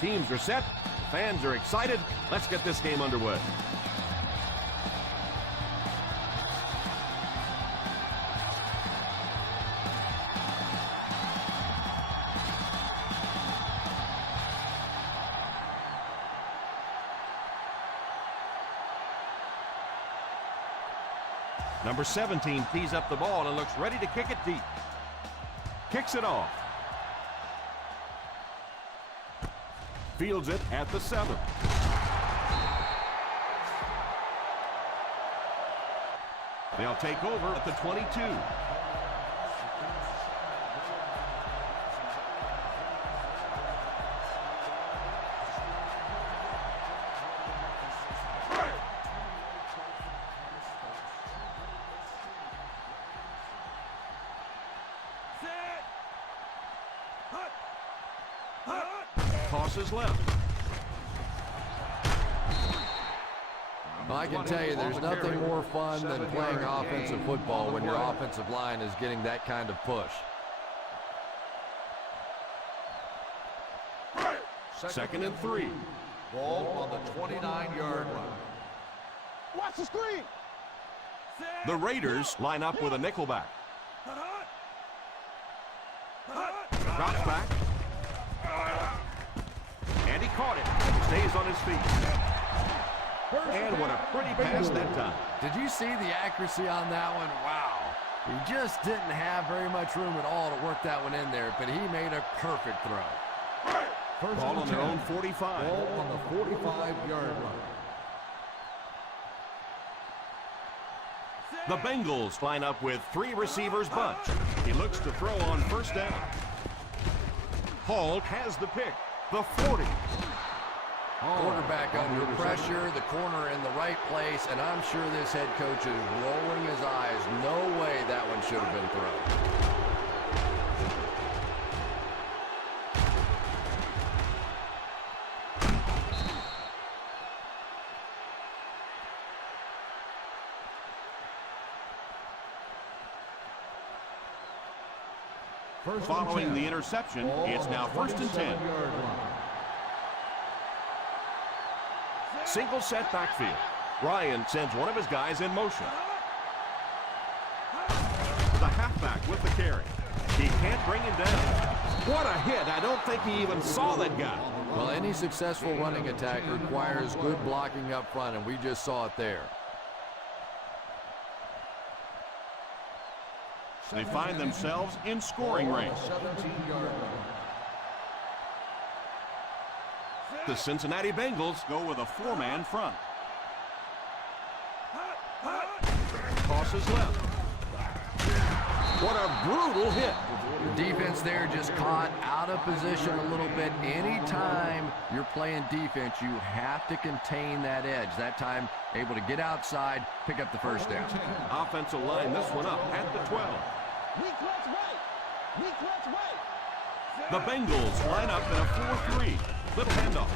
teams are set. Fans are excited. Let's get this game underway. Number 17 tees up the ball and looks ready to kick it deep. Kicks it off. Fields it at the 7. They'll take over at the 22. Tosses left. Well, I can tell you there's nothing more fun than playing offensive football when your offensive line is getting that kind of push. Second and 3. Ball on the 29-yard line. Watch the screen. The Raiders line up with a nickelback. Drops back. And he caught it. Stays on his feet. And what a pretty pass that time. Did you see the accuracy on that one? Wow. He just didn't have very much room at all to work that one in there, but he made a perfect throw. Ball on their own 45. Ball on the 45-yard line. The Bengals line up with 3 receivers bunch. He looks to throw on first down. Hall has the pick. The 40. Quarterback under pressure, the corner in the right place, and I'm sure this head coach is rolling his eyes. No way that one should have been thrown. Following the interception, it's now first and 10. Single set backfield. Ryan sends one of his guys in motion. The halfback with the carry. He can't bring him down. What a hit. I don't think he even saw that guy. Well, any successful running attack requires good blocking up front, and we just saw it there. They find themselves in scoring range. The Cincinnati Bengals go with a 4-man front. Tosses left. What a brutal hit. The defense there just caught out of position a little bit. Anytime you're playing defense, you have to contain that edge. That time, able to get outside, pick up the first down. Offensive line this one up at the 12. The Bengals line up in a 4-3. Little handoff.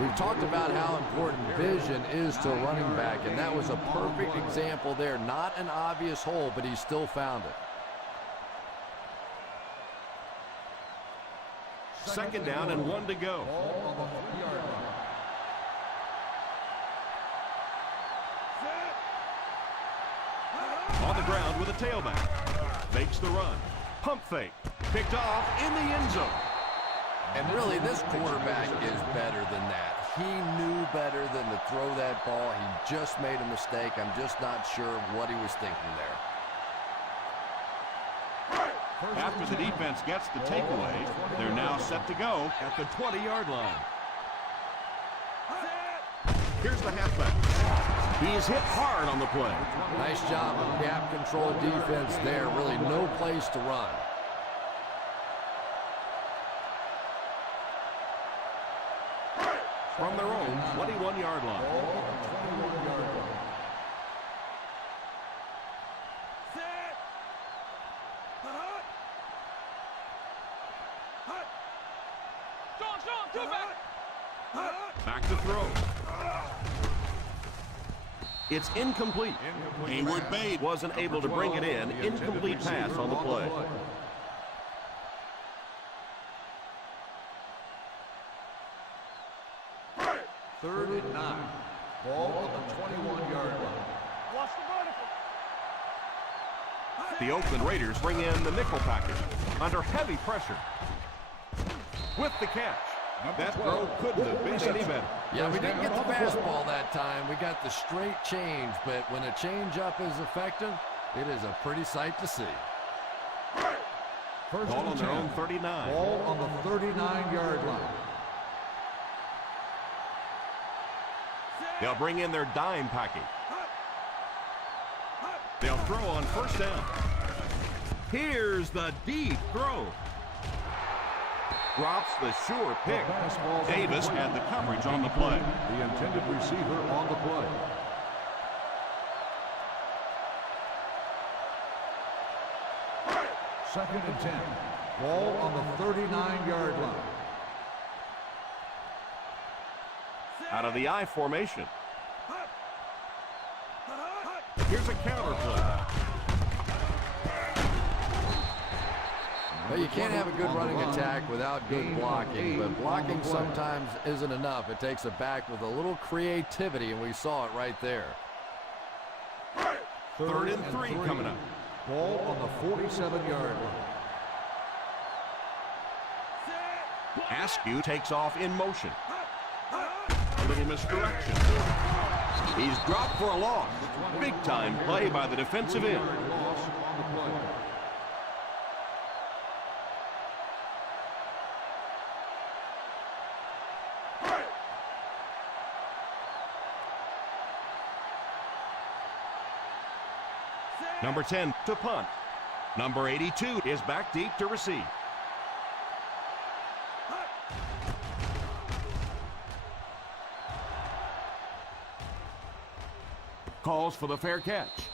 We've talked about how important vision is to a running back, and that was a perfect example there. Not an obvious hole, but he still found it. Second down and 1 to go. On the ground with a tailback. Fakes the run. Pump fake. Picked off in the end zone. And really, this quarterback is better than that. He knew better than to throw that ball. He just made a mistake. I'm just not sure what he was thinking there. After the defense gets the takeaway, they're now set to go at the 20-yard line. Here's the halfback. He's hit hard on the play. Nice job of gap control defense there. Really no place to run. From their own 21-yard line. Back to throw. It's incomplete. Hayward Bade wasn't able to bring it in. Incomplete pass on the play. 3rd and 9. Ball on the 21-yard line. Watch the vertical. The Oakland Raiders bring in the nickel package under heavy pressure. With the catch. That throw couldn't have been any better. Yeah, we didn't get the fastball that time. We got the straight change, but when a change-up is effective, it is a pretty sight to see. First Ball and on their 10. own 39. Ball on the 39-yard line. They'll bring in their dime package. They'll throw on first down. Here's the deep throw. Drops the sure pick. Davis had the coverage on the play. The intended receiver on the play. Second and 10. Ball on the 39-yard line. Out of the I formation. Here's a counter play. Well, you can't have a good running attack without good blocking, but blocking sometimes isn't enough. It takes a back with a little creativity, and we saw it right there. 3rd and 3 coming up. Ball on the 47-yard line. Askew takes off in motion. A little misdirection. He's dropped for a loss. Big-time play by the defensive end. Loss on the play. Number 10 to punt. Number 82 is back deep to receive. Calls for the fair catch.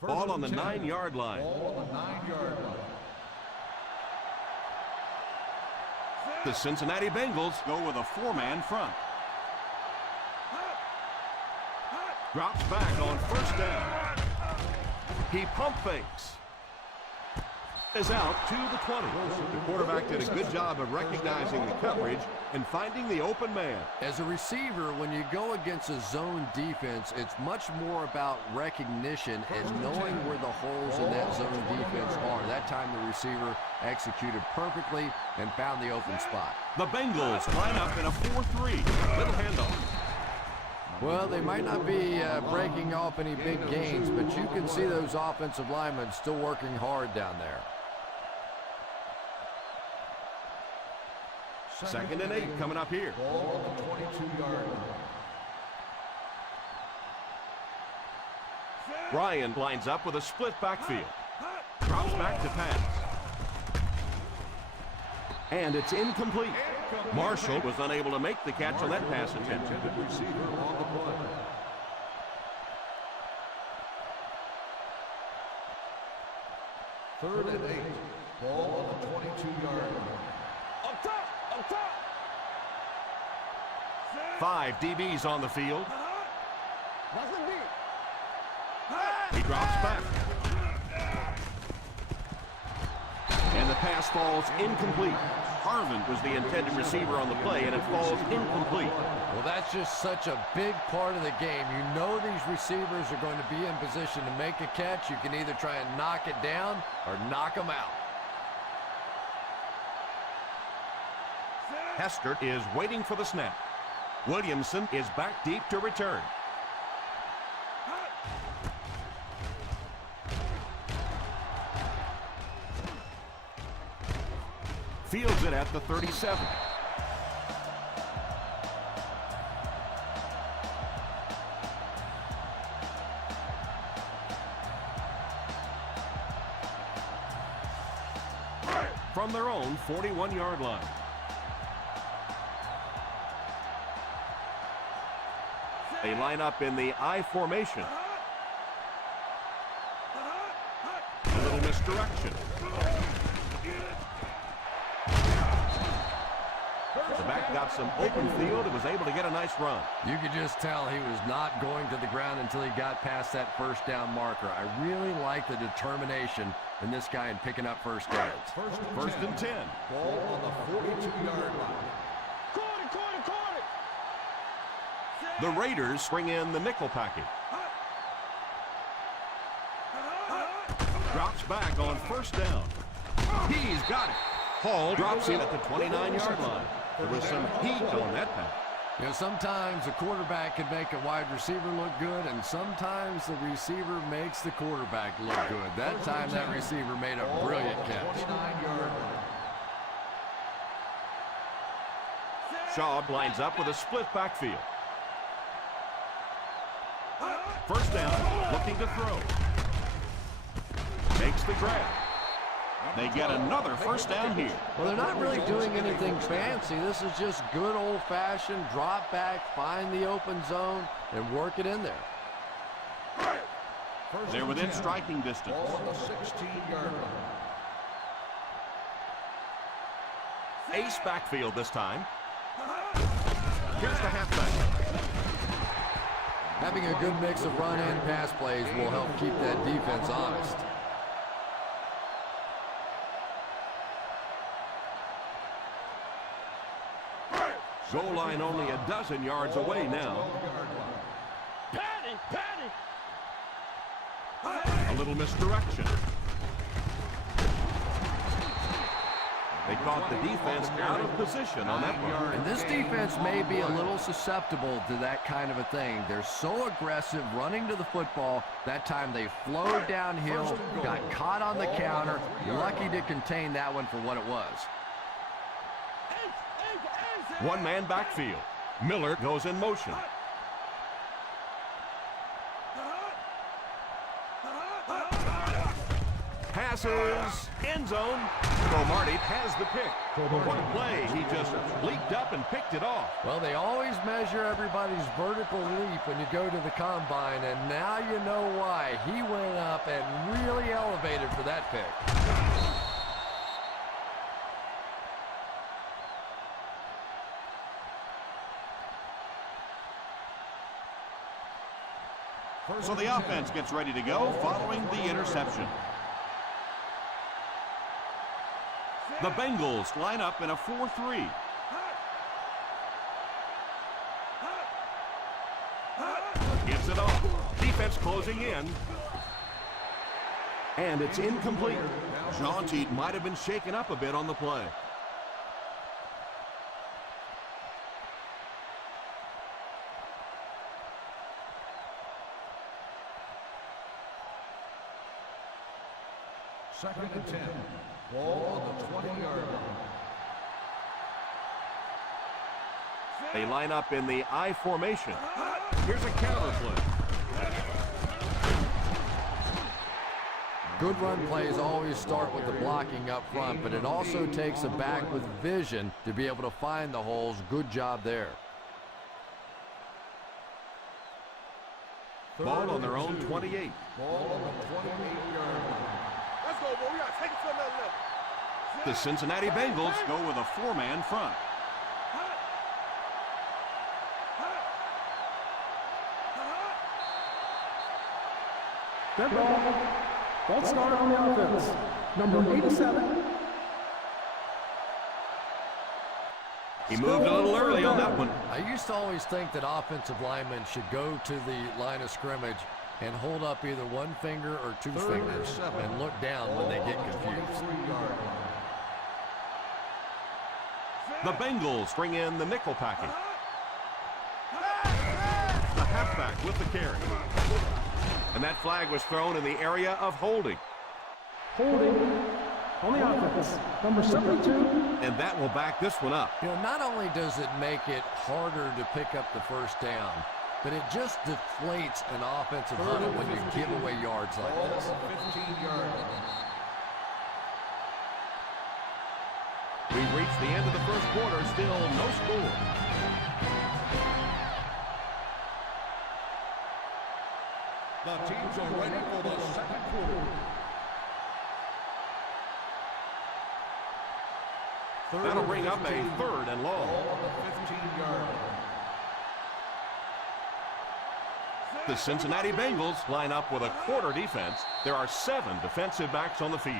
Ball on the 9-yard line. Ball on the 9-yard line. The Cincinnati Bengals go with a 4-man front. Drops back on first down. He pump fakes. Is out to the 20. The quarterback did a good job of recognizing the coverage and finding the open man. As a receiver, when you go against a zone defense, it's much more about recognition and knowing where the holes in that zone defense are. That time the receiver executed perfectly and found the open spot. The Bengals line up in a 4-3. Little handoff. Well, they might not be breaking off any big gains, but you can see those offensive linemen still working hard down there. 2nd and 8 coming up here. Ball on the 22-yard line. Ryan lines up with a split backfield. Drops back to pass. And it's incomplete. Marshall was unable to make the catch on that pass attempt. Intended receiver on the play. Third and 8. Ball on the 22-yard line. Up top! Up top! 5 DBs on the field. Watch the deep! He drops back. And the pass falls incomplete. Harvin was the intended receiver on the play, and it falls incomplete. Well, that's just such a big part of the game. You know these receivers are going to be in position to make a catch. You can either try and knock it down or knock them out. Hester is waiting for the snap. Williamson is back deep to return. Fields it at the 37. From their own 41-yard line. They line up in the I formation. A little misdirection. The back got some open field and was able to get a nice run. You could just tell he was not going to the ground until he got past that first down marker. I really like the determination in this guy in picking up first downs. First and 10. Ball on the 42-yard line. Caught it. The Raiders bring in the nickel package. Drops back on first down. He's got it. Hall drops in at the 29-yard line. There was some heat on that pass. You know, sometimes a quarterback can make a wide receiver look good, and sometimes the receiver makes the quarterback look good. That time, that receiver made a brilliant catch. 29-yard line. Shaw lines up with a split backfield. First down, looking to throw. Makes the grab. They get another first down here. Well, they're not really doing anything fancy. This is just good old-fashioned drop back, find the open zone, and work it in there. They're within striking distance. Ball on the 16-yard line. Ace backfield this time. Here's the halfback. Having a good mix of run and pass plays will help keep that defense honest. Goal line only a dozen yards away now. Patty. A little misdirection. They caught the defense out of position on that one. And this defense may be a little susceptible to that kind of a thing. They're so aggressive running to the football. That time they flowed downhill, got caught on the counter. Lucky to contain that one for what it was. One-man backfield. Miller goes in motion. Passes. End zone. Cromartie has the pick. What a play. He just leaped up and picked it off. Well, they always measure everybody's vertical leap when you go to the combine, and now you know why. He went up and really elevated for that pick. So the offense gets ready to go following the interception. The Bengals line up in a 4-3. Gets it off. Defense closing in. And it's incomplete. Jaunty might have been shaken up a bit on the play. Second and 10. Ball on the 20-yard line. They line up in the I formation. Here's a counter play. Good run plays always start with the blocking up front, but it also takes a back with vision to be able to find the holes. Good job there. Ball on their own 28. Ball on the 28-yard line. Let's go, boy. We got to take it to another level. The Cincinnati Bengals go with a four-man front. Good ball. Ball started on the offense. Number 87. He moved a little early on that one. I used to always think that offensive linemen should go to the line of scrimmage and hold up either one finger or two fingers and look down when they get confused. The Bengals bring in the nickel package. The halfback with the carry. And that flag was thrown in the area of holding. Holding on the offense. Number 72. And that will back this one up. You know, not only does it make it harder to pick up the first down, but it just deflates an offensive huddle when you give away yards like this. 15-yard line. We've reached the end of the first quarter, still no score. The teams are ready for the second quarter. That'll bring up a third and long. Ball on the The Cincinnati Bengals line up with a quarter defense. There are 7 defensive backs on the field.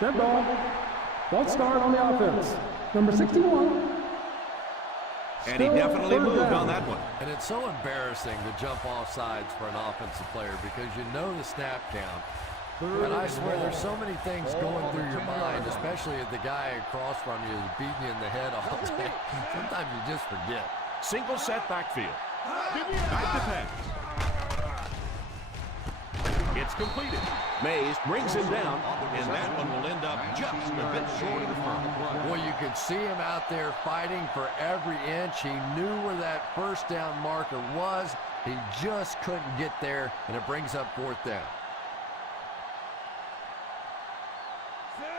Dead ball. False start on the offense. Number 61. And he definitely moved on that one. And it's so embarrassing to jump off sides for an offensive player because you know the snap count. And I swear there's so many things going through your mind, especially if the guy across from you is beating you in the head all day. Sometimes you just forget. Single set backfield. Back to pass. It's completed. Mays brings him down, and that one will end up just a bit short of the front. Boy, you could see him out there fighting for every inch. He knew where that first down marker was. He just couldn't get there, and it brings up 4th down.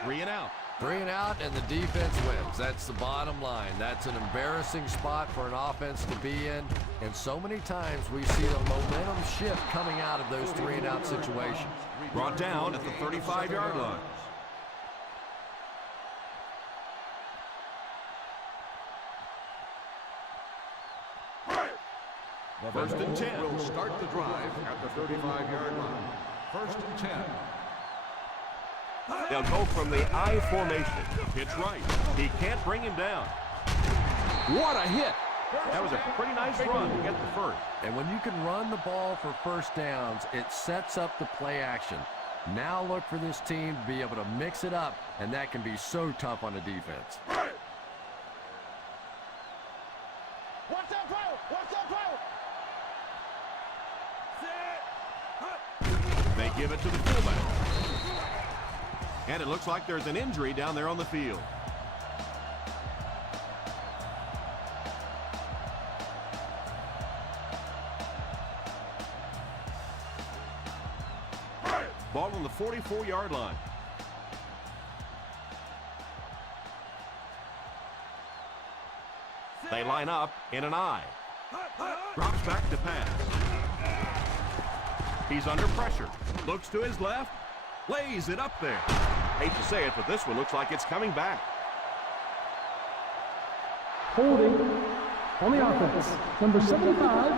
3 and out. 3 and out, and the defense wins. That's the bottom line. That's an embarrassing spot for an offense to be in. And so many times we see the momentum shift coming out of those 3 and out situations. Brought down at the 35-yard line. First and 10. Will start the drive at the 35-yard line. First and 10. They'll go from the I formation. Pitch right. He can't bring him down. What a hit. That was a pretty nice run to get the first. And when you can run the ball for first downs, it sets up the play action. Now look for this team to be able to mix it up, and that can be so tough on the defense. Watch that power! Watch that power! They give it to the fullback. And it looks like there's an injury down there on the field. Ball on the 44-yard line. They line up in an I. Drops back to pass. He's under pressure. Looks to his left. Lays it up there. Hate to say it, but this one looks like it's coming back. Holding on the offense. Number 75.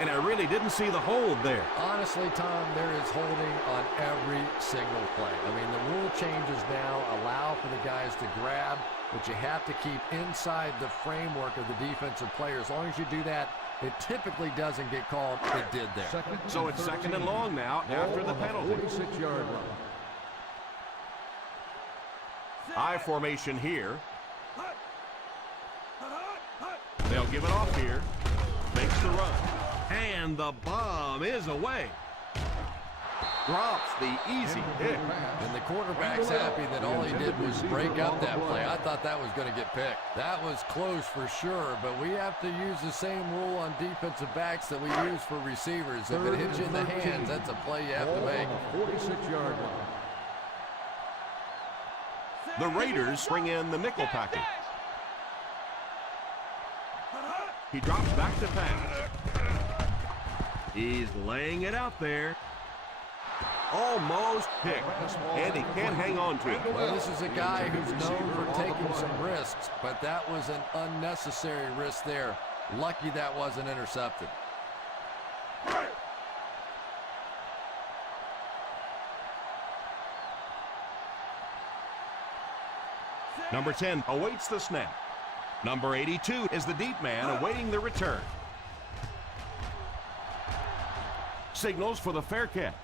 And I really didn't see the hold there. Honestly, Tom, there is holding on every single play. I mean, the rule changes now allow for the guys to grab, but you have to keep inside the framework of the defensive player. As long as you do that, it typically doesn't get called. It did there. So it's 2nd and long now after the penalty. 46-yard line. I formation here. They'll give it off here. Makes the run. And the bomb is away. Drops the easy pick. And the quarterback's happy that all he did was break up that play. I thought that was going to get picked. That was close for sure, but we have to use the same rule on defensive backs that we use for receivers. If it hits you in the hands, that's a play you have to make. 46-yard line. The Raiders bring in the nickel package. He drops back to pass. He's laying it out there. Almost picked, and he can't hang on to it. Well, this is a guy who's known for taking some risks, but that was an unnecessary risk there. Lucky that wasn't intercepted. Number 10 awaits the snap. Number 82 is the deep man awaiting the return. Signals for the fair catch.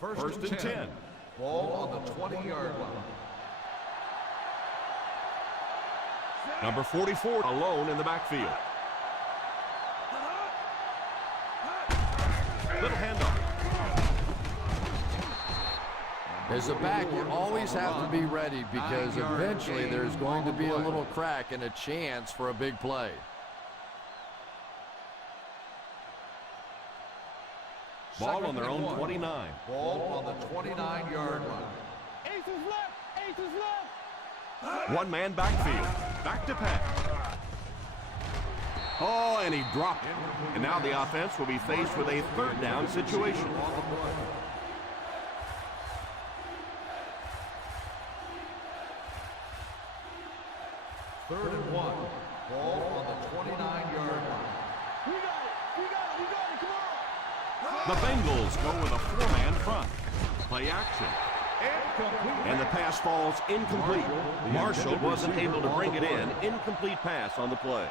First and 10. Ball on the 20-yard line. Number 44 alone in the backfield. Little handoff. As a back, you always have to be ready because eventually there's going to be a little crack and a chance for a big play. Ball on their own 29. Ball on the 29-yard line. Ace is left! Ace is left! One man backfield. Back to pass. Oh, and he dropped it. And now the offense will be faced with a third down situation. Third and 1. Ball on the 29-yard line. We got it. We got it. We got it. Come on. The Bengals go with a four-man front. Play action. And the pass falls incomplete. Marshall wasn't able to bring it in. Incomplete pass on the play.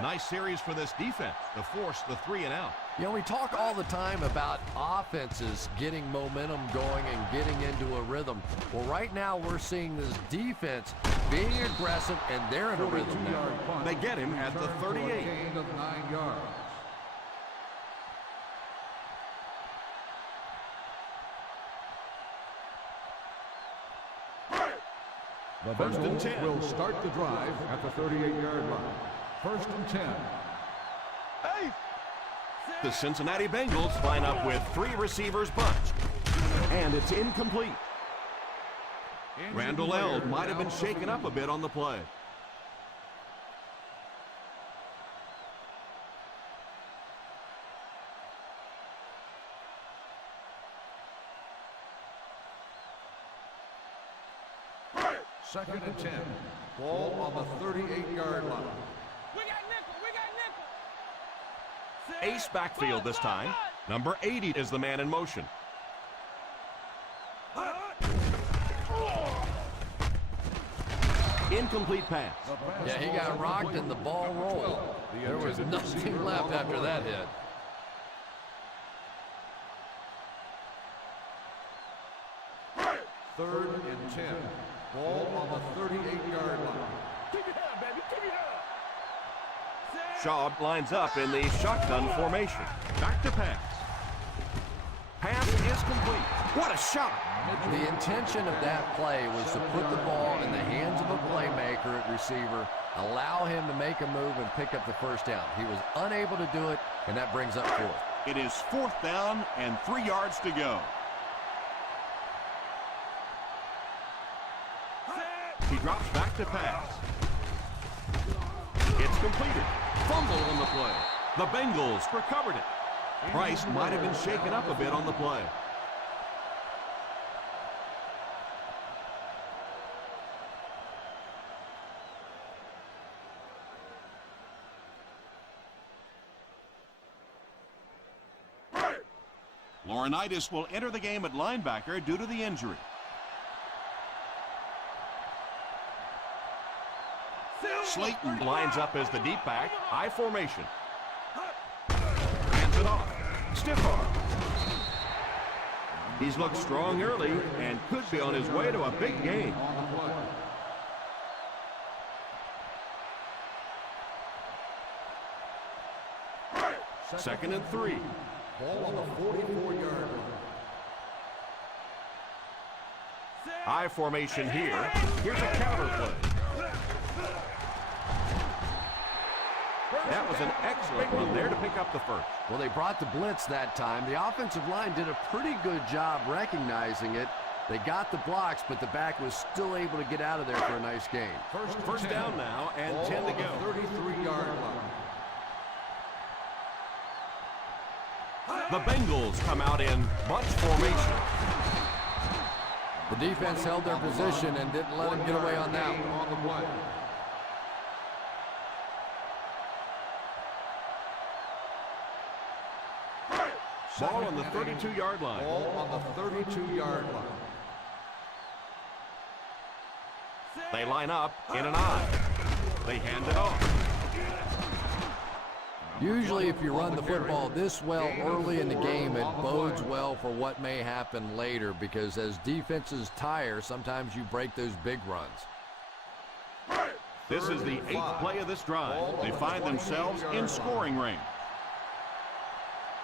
Nice series for this defense to force the 3 and out. You know, we talk all the time about offenses getting momentum going and getting into a rhythm. Well, right now we're seeing this defense being aggressive, and they're in a rhythm now. They get him at the 38. Gain of 9 yards. The First and 10. will start the drive at the 38-yard line. First and 10. The Cincinnati Bengals line up with 3 receivers bunched. And it's incomplete. Randall Eld might have been shaken up a bit on the play. Second and 10. Ball on the 38-yard line. We got nickel. We got nickel. Ace backfield this time. Number 80 is the man in motion. Incomplete pass. Yeah, he got rocked and the ball rolled. There was nothing left after that hit. Third and 10. Ball on the 38-yard line. Keep it up, baby. Keep it up. Schaub lines up in the shotgun formation. Back to pass. Pass is complete. What a shot! The intention of that play was to put the ball in the hands of a playmaker at receiver, allow him to make a move and pick up the first down. He was unable to do it, and that brings up 4th. It is 4th down and 3 yards to go. He drops back to pass. It's completed. Fumble on the play. The Bengals recovered it. Price might have been shaken up a bit on the play. Laurinaitis will enter the game at linebacker due to the injury. Slayton lines up as the deep back, I formation. Hands it off. Stiff arm. He's looked strong early and could be on his way to a big game. Second and 3. Ball on the 44-yard line. I formation here. Here's a counter play. That was an excellent run there to pick up the first. Well, they brought the blitz that time. The offensive line did a pretty good job recognizing it. They got the blocks, but the back was still able to get out of there for a nice gain. First down now and 10 to go. 33-yard line. The Bengals come out in bunch formation. The defense held their position and didn't let them get away on that one. On the play. Ball on the 32-yard line. Ball on the 32-yard line. They line up in an I. They hand it off. Usually if you run the football this well early in the game, it bodes well for what may happen later, because as defenses tire, sometimes you break those big runs. This is the 8th play of this drive. They find themselves in scoring range.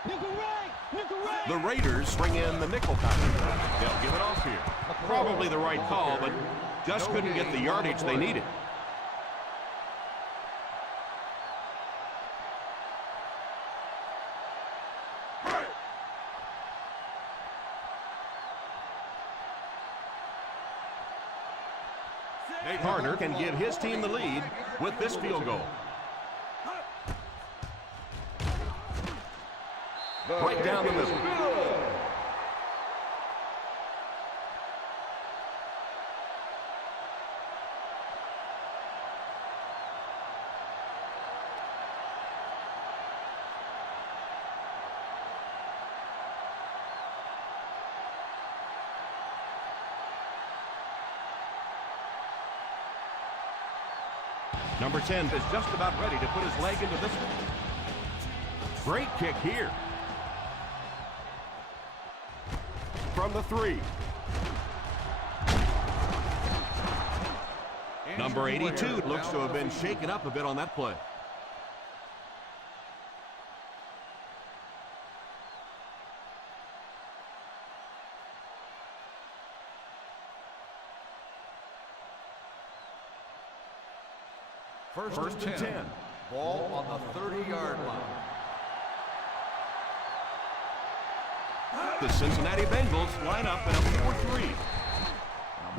Nickel right. Nickel right. The Raiders bring in the nickel package. They'll give it off here. Probably the right call, but just couldn't get the yardage they needed. Carter can give his team the lead with this field goal. Right down the middle. Number 10 is just about ready to put his leg into this one. Great kick here. From the 3. Number 82 looks to have been shaken up a bit on that play. First and 10. Ball on the 30-yard line. The Cincinnati Bengals line up in a 4-3.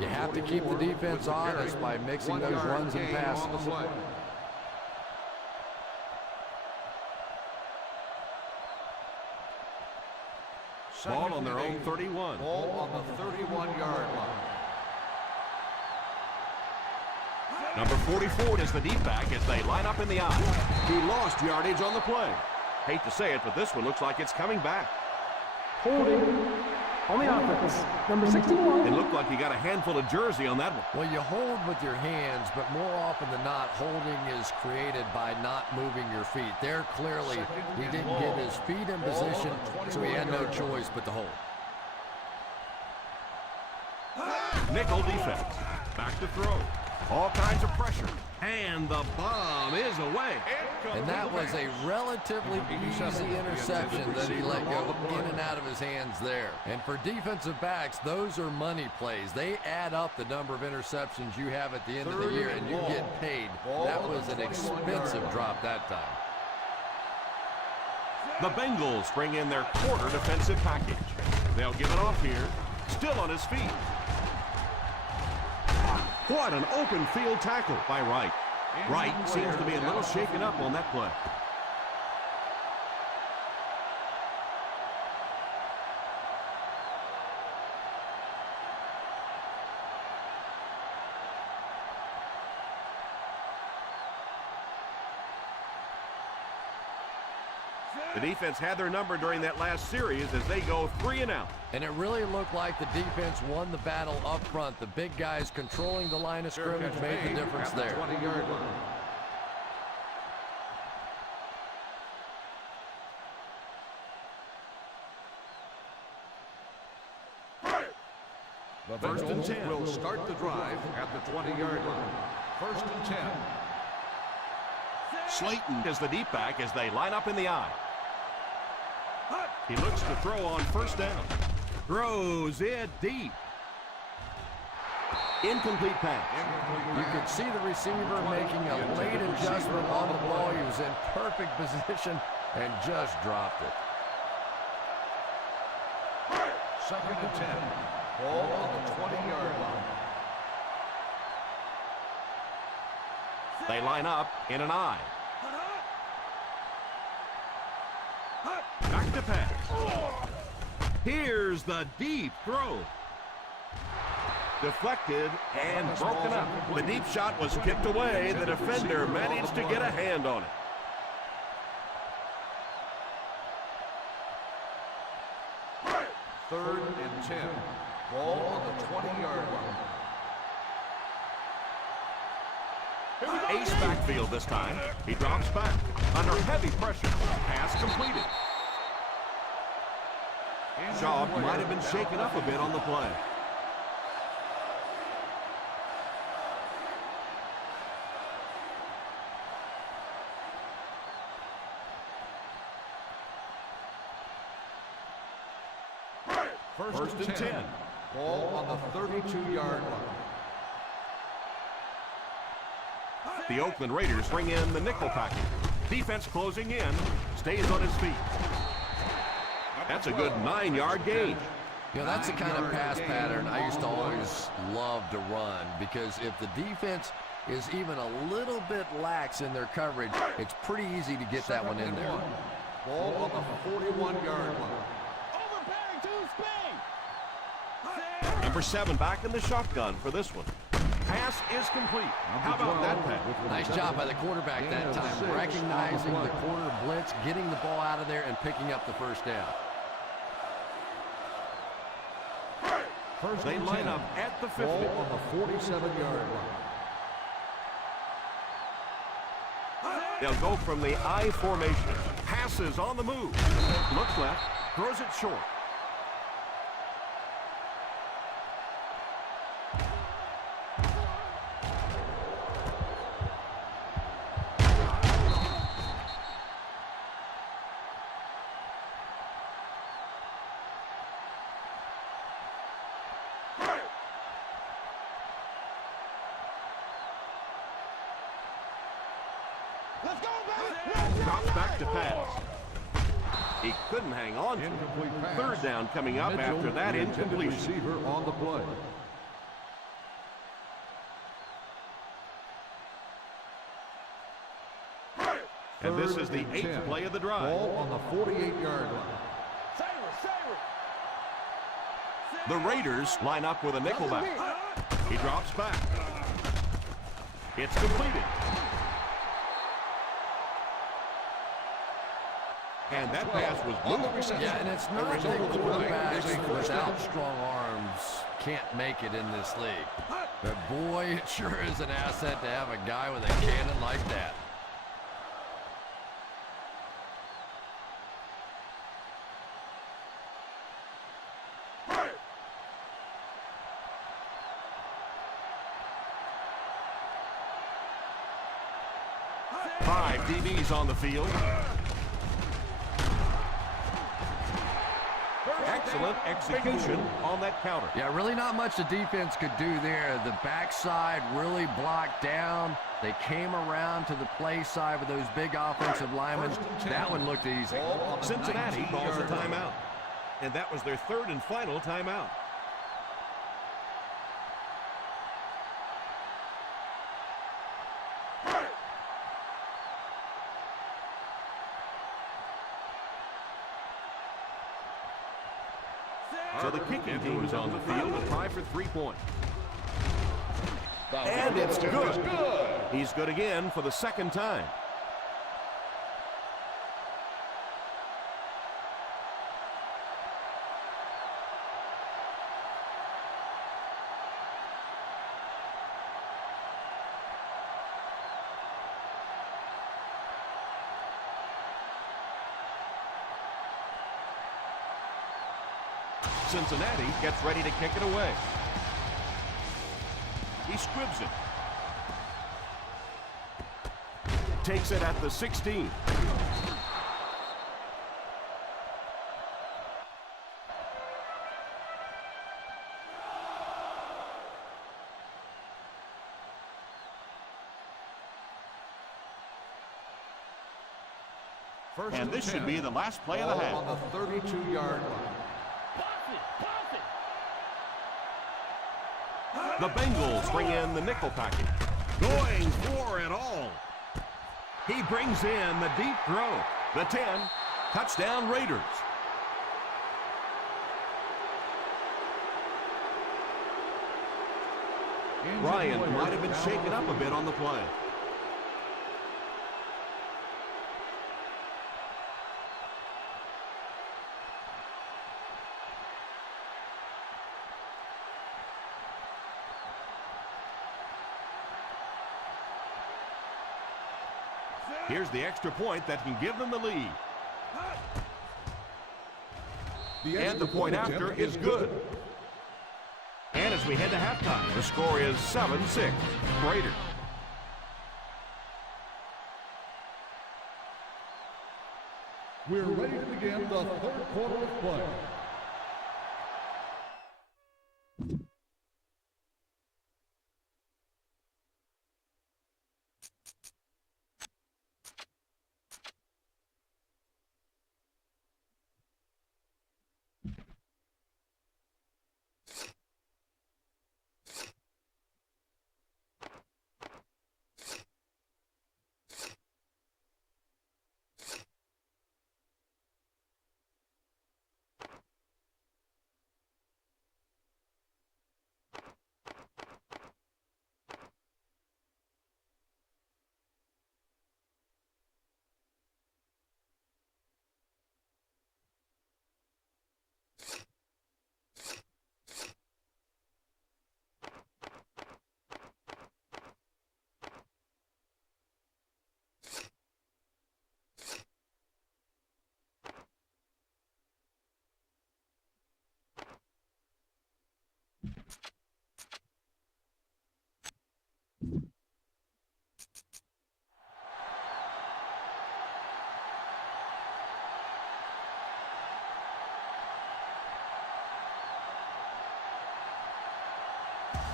You have to keep the defense honest by mixing those runs and passes. Ball on their own 31. Ball on the 31-yard line. Number 44 is the deep back as they line up in the eye. He lost yardage on the play. Hate to say it, but this one looks like it's coming back. Holding on the offense. Number 61. It looked like he got a handful of jersey on that one. Well, you hold with your hands, but more often than not, holding is created by not moving your feet. There, clearly, he didn't get his feet in position, so he had no choice but to hold. Nickel defense. Back to throw. All kinds of pressure. And the bomb is away. And that was a relatively easy interception that he let go in and out of his hands there. And for defensive backs, those are money plays. They add up the number of interceptions you have at the end of the year, and you get paid. That was an expensive drop that time. The Bengals bring in their quarter defensive package. They'll give it off here. Still on his feet. What an open field tackle by Wright. Wright seems to be a little shaken up on that play. The defense had their number during that last series as they go 3 and out. And it really looked like the defense won the battle up front. The big guys controlling the line of scrimmage made the difference there. 20-yard line. The First and 10 will start the drive at the 20-yard line. First and 10. Slayton is the deep back as they line up in the eye. He looks to throw on first down. Throws it deep. Incomplete pass. You could see the receiver making a late adjustment on the ball. He was in perfect position and just dropped it. Second and 10. Ball on the 20-yard line. They line up in an eye. Back to pass. Here's the deep throw. Deflected and broken up. The deep shot was kicked away. The defender managed to get a hand on it. Third and 10. Ball on the 20-yard line. Ace backfield this time. He drops back. Under heavy pressure. Pass completed. Shaw might have been shaken up a bit on the play. First and 10. Ball on the 32-yard line. The Oakland Raiders bring in the nickel package. Defense closing in. Stays on his feet. That's a good 9-yard gain. You know, that's the kind of pass pattern I used to always love to run, because if the defense is even a little bit lax in their coverage, it's pretty easy to get that one in there. Ball on the 41-yard line. Overbearing to speed. Number 7 back in the shotgun for this one. Pass is complete. How about that pass? Nice job by the quarterback that time, recognizing the corner blitz, getting the ball out of there, and picking up the first down. They line up at the 50. Ball on the 47-yard line. They'll go from the I formation. Passes on the move. Looks left. Throws it short. Let's go, baby. Drops back to pass. He couldn't hang on to it. Incomplete pass. Third down coming up Mitchell, after that the intended incompletion. receiver on the play. And this is the Third and 8th 10. play of the drive. Ball on the 48-yard line. Saber. The Raiders line up with a nickelback. He drops back. It's completed. And that pass was On the moved. reception. Yeah, and it's The not result that of the play quarterbacks is a first without down. strong arms can't make it in this league. But boy, it sure is an asset to have a guy with a cannon like that. Five DBs on the field. Excellent execution on that counter. Yeah, really not much the defense could do there. The backside really blocked down. They came around to the play side with those big offensive linemen. That one looked easy. Cincinnati calls a timeout. And that was their third and final timeout. So the kicking team is on the field to try for 3 points. And it's good. He's good again for the second time. Cincinnati gets ready to kick it away. He squibs it. Takes it at the 16. And this should be the last play of the half. On the 32-yard line. The Bengals bring in the nickel package. Going for it all. He brings in the deep throw. The 10. Touchdown Raiders. Ryan might have been shaken up a bit on the play. Here's the extra point that can give them the lead. And the point after is good. And as we head to halftime, the score is 7-6. Raiders. We're ready to begin the third quarter of play.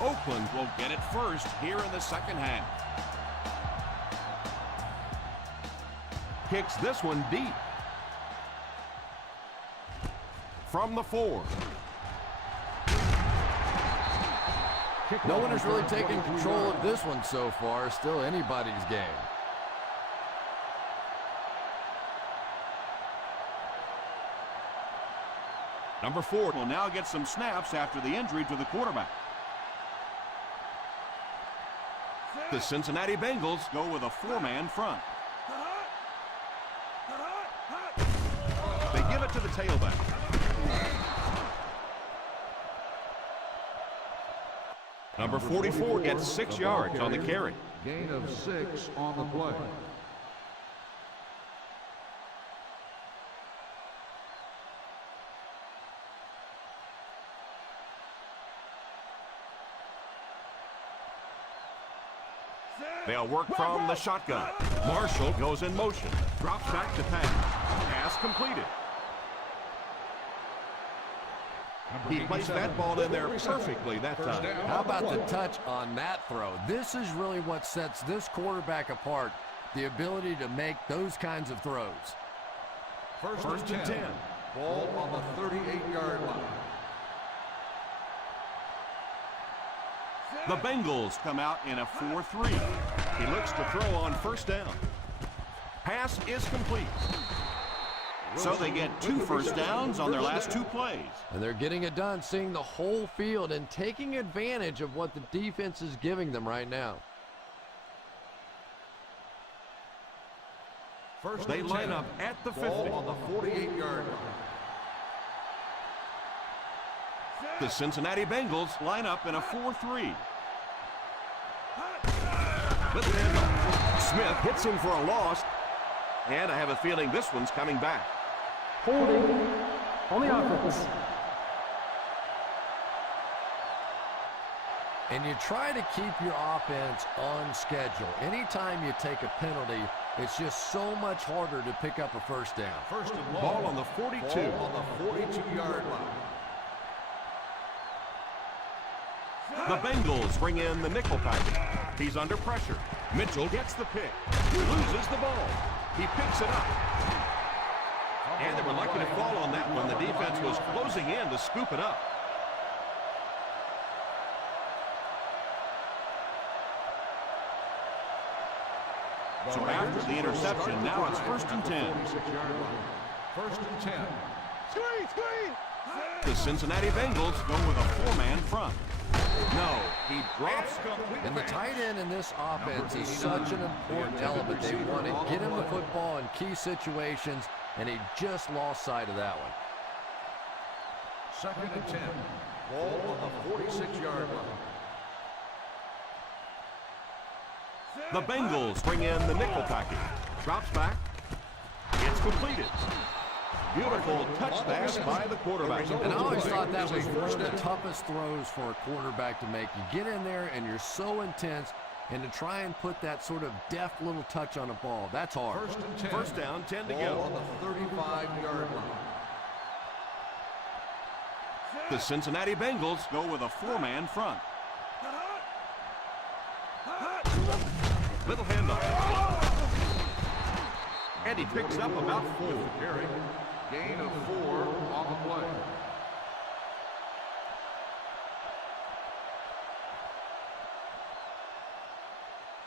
Oakland will get it first here in the second half. Kicks this one deep. From the 4. No one has really taken control of this one so far. Still anybody's game. Number 4 will now get some snaps after the injury to the quarterback. The Cincinnati Bengals go with a 4-man front. They give it to the tailback. Number 44 gets 6 yards on the carry. Gain of 6 on the play. They'll work from the shotgun. Marshall goes in motion. Drops back to pass. Pass completed. He placed that ball in there perfectly that time. How about the touch on that throw? This is really what sets this quarterback apart, the ability to make those kinds of throws. First and 10. Ball on the 38-yard line. The Bengals come out in a 4-3. He looks to throw on first down. Pass is complete. So they get 2 first downs on their last 2 plays. And they're getting it done, seeing the whole field and taking advantage of what the defense is giving them right now. First They line up at the 50. Ball on the 48-yard line. The Cincinnati Bengals line up in a 4-3. Smith hits him for a loss. And I have a feeling this one's coming back. Holding on the offense. And you try to keep your offense on schedule. Anytime you take a penalty, it's just so much harder to pick up a first down. First and long. Ball on the 42. Ball on the 42-yard line. The Bengals bring in the nickel package. He's under pressure. Mitchell gets the pick. Loses the ball. He picks it up. And they were lucky to fall on that one. The defense was closing in to scoop it up. So after the interception, now it's first and 10. First and 10. The Cincinnati Bengals go with a 4-man front. No, he drops. And the tight end in this offense is such an important element. They want to get him the football in key situations, and he just lost sight of that one. Second and 10. Ball on the 46-yard line. The Bengals bring in the nickel package. Drops back. It's completed. Beautiful touch pass by the quarterback. And I always thought that was one of the toughest throws for a quarterback to make. You get in there and you're so intense, and to try and put that sort of deft little touch on a ball, that's hard. First and 10. First down, 10 to Ball go. on the 35-yard line. The Cincinnati Bengals go with a 4-man front. Little handoff. And he picks up about 4. Carry. Gain of 4 on the play.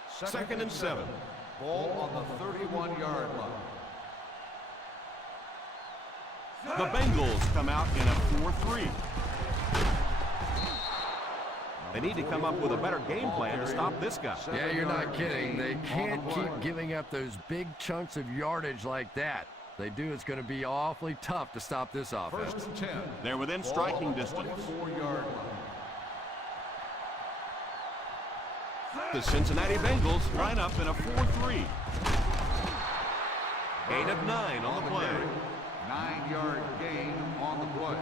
Second and 7. Ball on the 31-yard line. The Bengals come out in a 4-3. They need to come up with a better game plan to stop this guy. Yeah, you're not kidding. They can't keep giving up those big chunks of yardage like that. If they do, it's going to be awfully tough to stop this offense. First and 10. They're within striking distance. 24-yard line. The Cincinnati Bengals line up in a 4-3. Gain of 9 on the play. 9-yard gain on the play.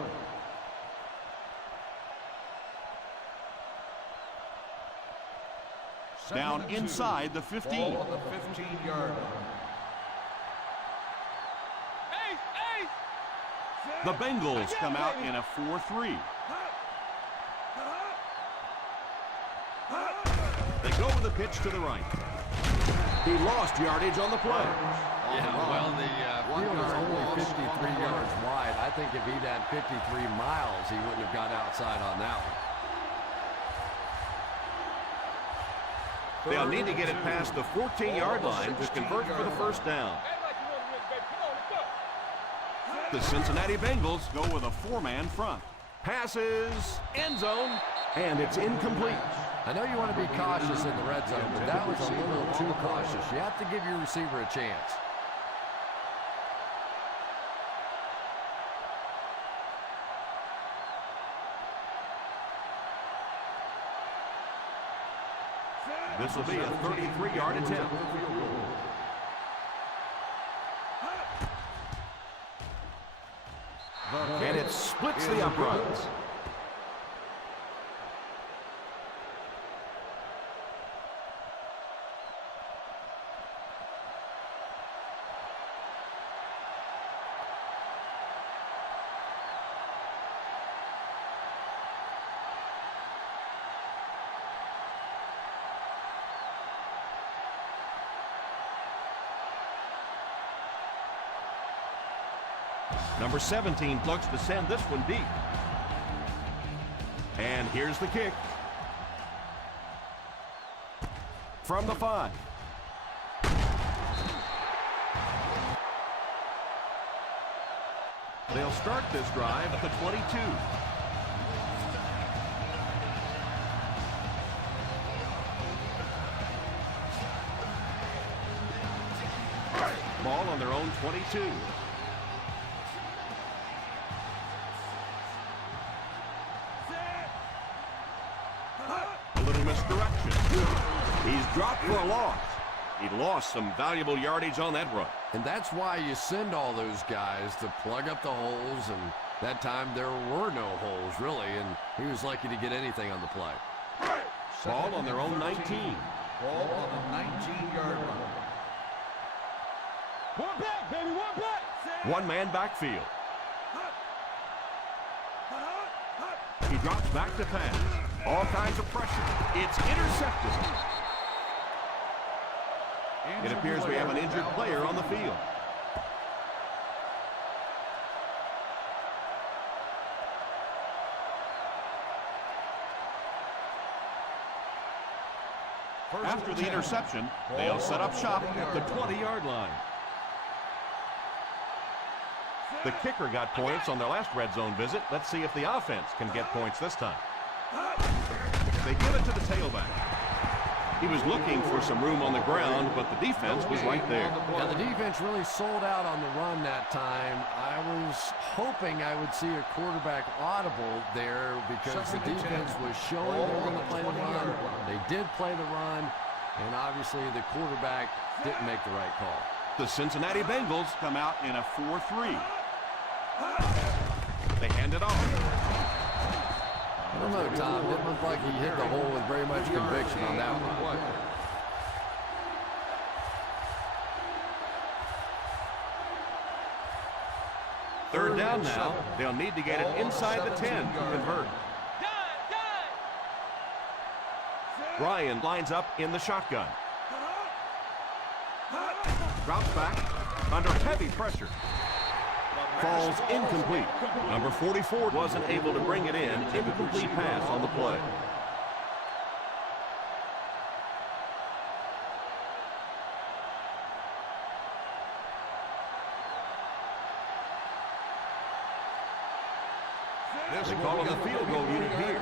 Down inside the 15. Ball on the 15-yard line. The Bengals come out in a 4-3. They go with the pitch to the right. He lost yardage on the play. Yeah, well, the field is only 53 yards wide. I think if he'd had 53 miles, he wouldn't have got outside on that one. They'll need to get it past the 14-yard line to convert for the first down. The Cincinnati Bengals go with a four-man front. Passes, end zone, and it's incomplete. I know you want to be cautious in the red zone, but that was a little too cautious. You have to give your receiver a chance. This will be a 33-yard attempt. And it splits the uprights. Number 17 looks to send this one deep. And here's the kick. From the 5. They'll start this drive at the 22. Ball on their own 22. Misdirection. He's dropped for a loss. He lost some valuable yardage on that run. And that's why you send all those guys to plug up the holes, and that time there were no holes, really, and he was lucky to get anything on the play. Ball on their own 19. Ball on the 19-yard line. One back, baby, one back. One-man backfield. He drops back to pass. All kinds of pressure. It's intercepted. It appears we have an injured player on the field. After the interception, they'll set up shop at the 20-yard line. The kicker got points on their last red zone visit. Let's see if the offense can get points this time. They give it to the tailback. He was looking for some room on the ground, but the defense was right there. Now, the defense really sold out on the run that time. I was hoping I would see a quarterback audible there because the defense was showing they were going to play the run. They did play the run, and obviously the quarterback didn't make the right call. The Cincinnati Bengals come out in a 4-3. They hand it off. I don't know, Tom. Didn't look like he hit the hole with very much conviction on that one. Third down now. They'll need to get it inside the 10 to convert. Ryan lines up in the shotgun. Drops back under heavy pressure. Falls incomplete. Number 44 wasn't able to bring it in. Incomplete pass on the play. They call on the field goal unit here.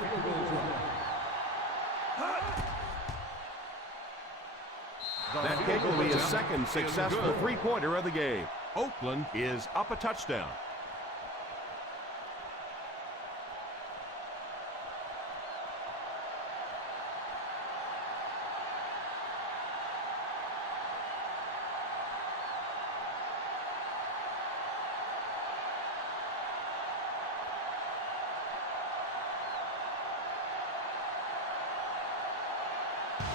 That kick will be his second successful three-pointer of the game. Oakland is up a touchdown.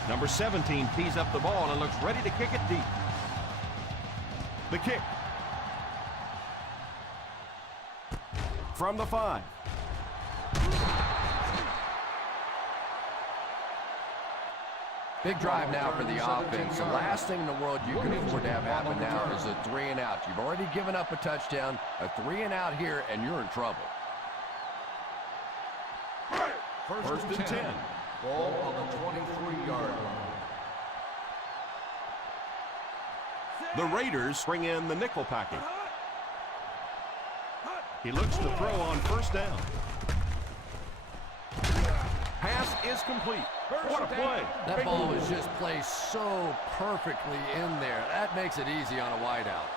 Number 17 tees up the ball and looks ready to kick it deep. The kick. From the 5. Big drive now for the offense. The last thing in the world you can afford to have happen now is a 3-and-out. You've already given up a touchdown, a 3-and-out here, and you're in trouble. First and 10. Ball on the 23-yard line. The Raiders bring in the nickel package. He looks to throw on first down. Pass is complete. What a play. That ball was just placed so perfectly in there. That makes it easy on a wideout.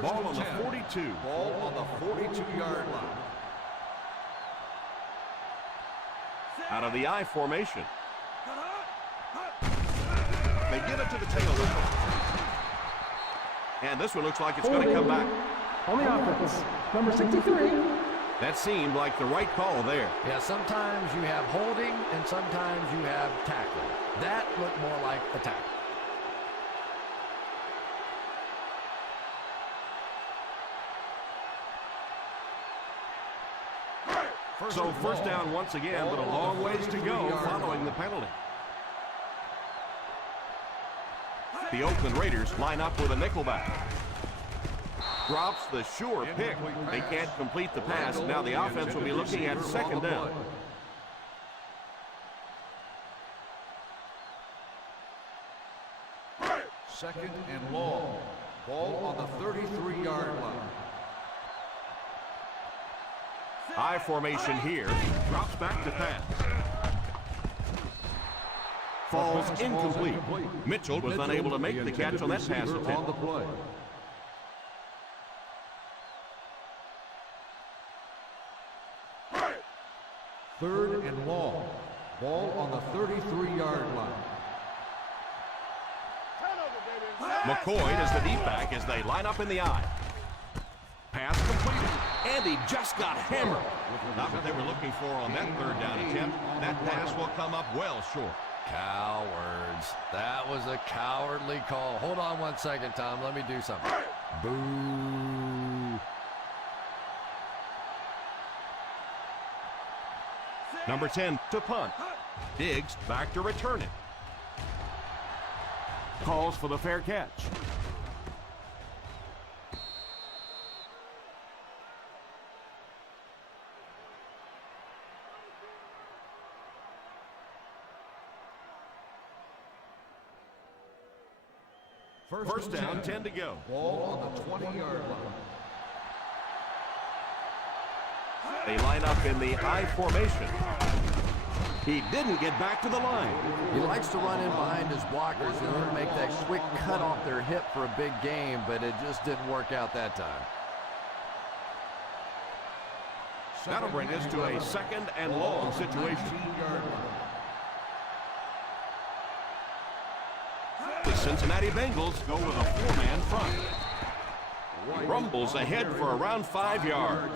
Ball on the 42. Ball on the 42-yard line. Out of the I formation. They get it to the tailback. And this one looks like it's going to come back. On the offense, number 63. That seemed like the right call there. Yeah, sometimes you have holding and sometimes you have tackling. That looked more like a tackle. So first down once again, but a long ways to go following the penalty. The Oakland Raiders line up with a nickelback. Drops the sure pick. They can't complete the pass. Now the offense will be looking at second down. Second and long. Ball on the 33-yard line. I formation here. Drops back to pass. Falls incomplete. Mitchell was unable to make the catch on that pass attempt. On the play. Third and long. Ball on the 33-yard line. McCoy does the deep back as they line up in the I. Pass completed. And he just got hammered. Not what they were looking for on that third down attempt. That pass will come up well short. Cowards. That was a cowardly call. Hold on one second, Tom. Let me do something. Boo. Number 10 to punt. Diggs back to return it. Calls for the fair catch. First down, 10 to go. Ball on the 20-yard line. They line up in the I formation. He didn't get back to the line. He likes to run in behind his blockers and then make that quick cut off their hip for a big game, but it just didn't work out that time. That'll bring us to a second and long situation. The Cincinnati Bengals go with a four-man front. Rumbles ahead for around 5 yards.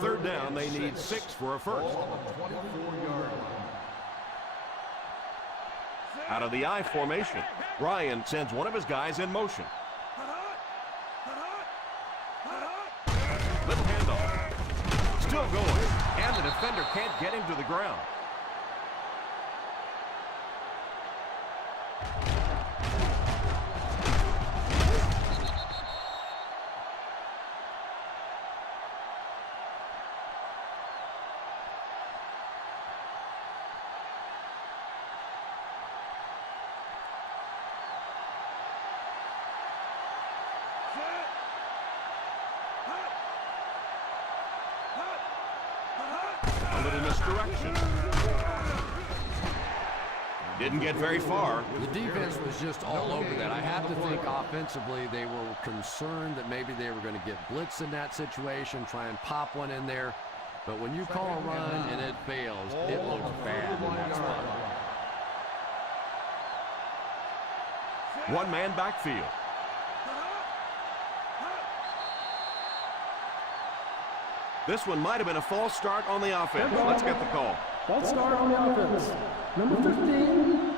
Third down, they need 6 for a first. Out of the I formation, Ryan sends one of his guys in motion. Little handoff. Still going, and the defender can't get him to the ground. A little misdirection. Didn't get very far. The defense was just all over that. I have to think offensively they were concerned that maybe they were going to get blitzed in that situation, try and pop one in there. But when you call a run and it fails, it looks bad in that spot. One-man backfield. This one might have been a false start on the offense. Let's get the call. False start on the offense. Number 15.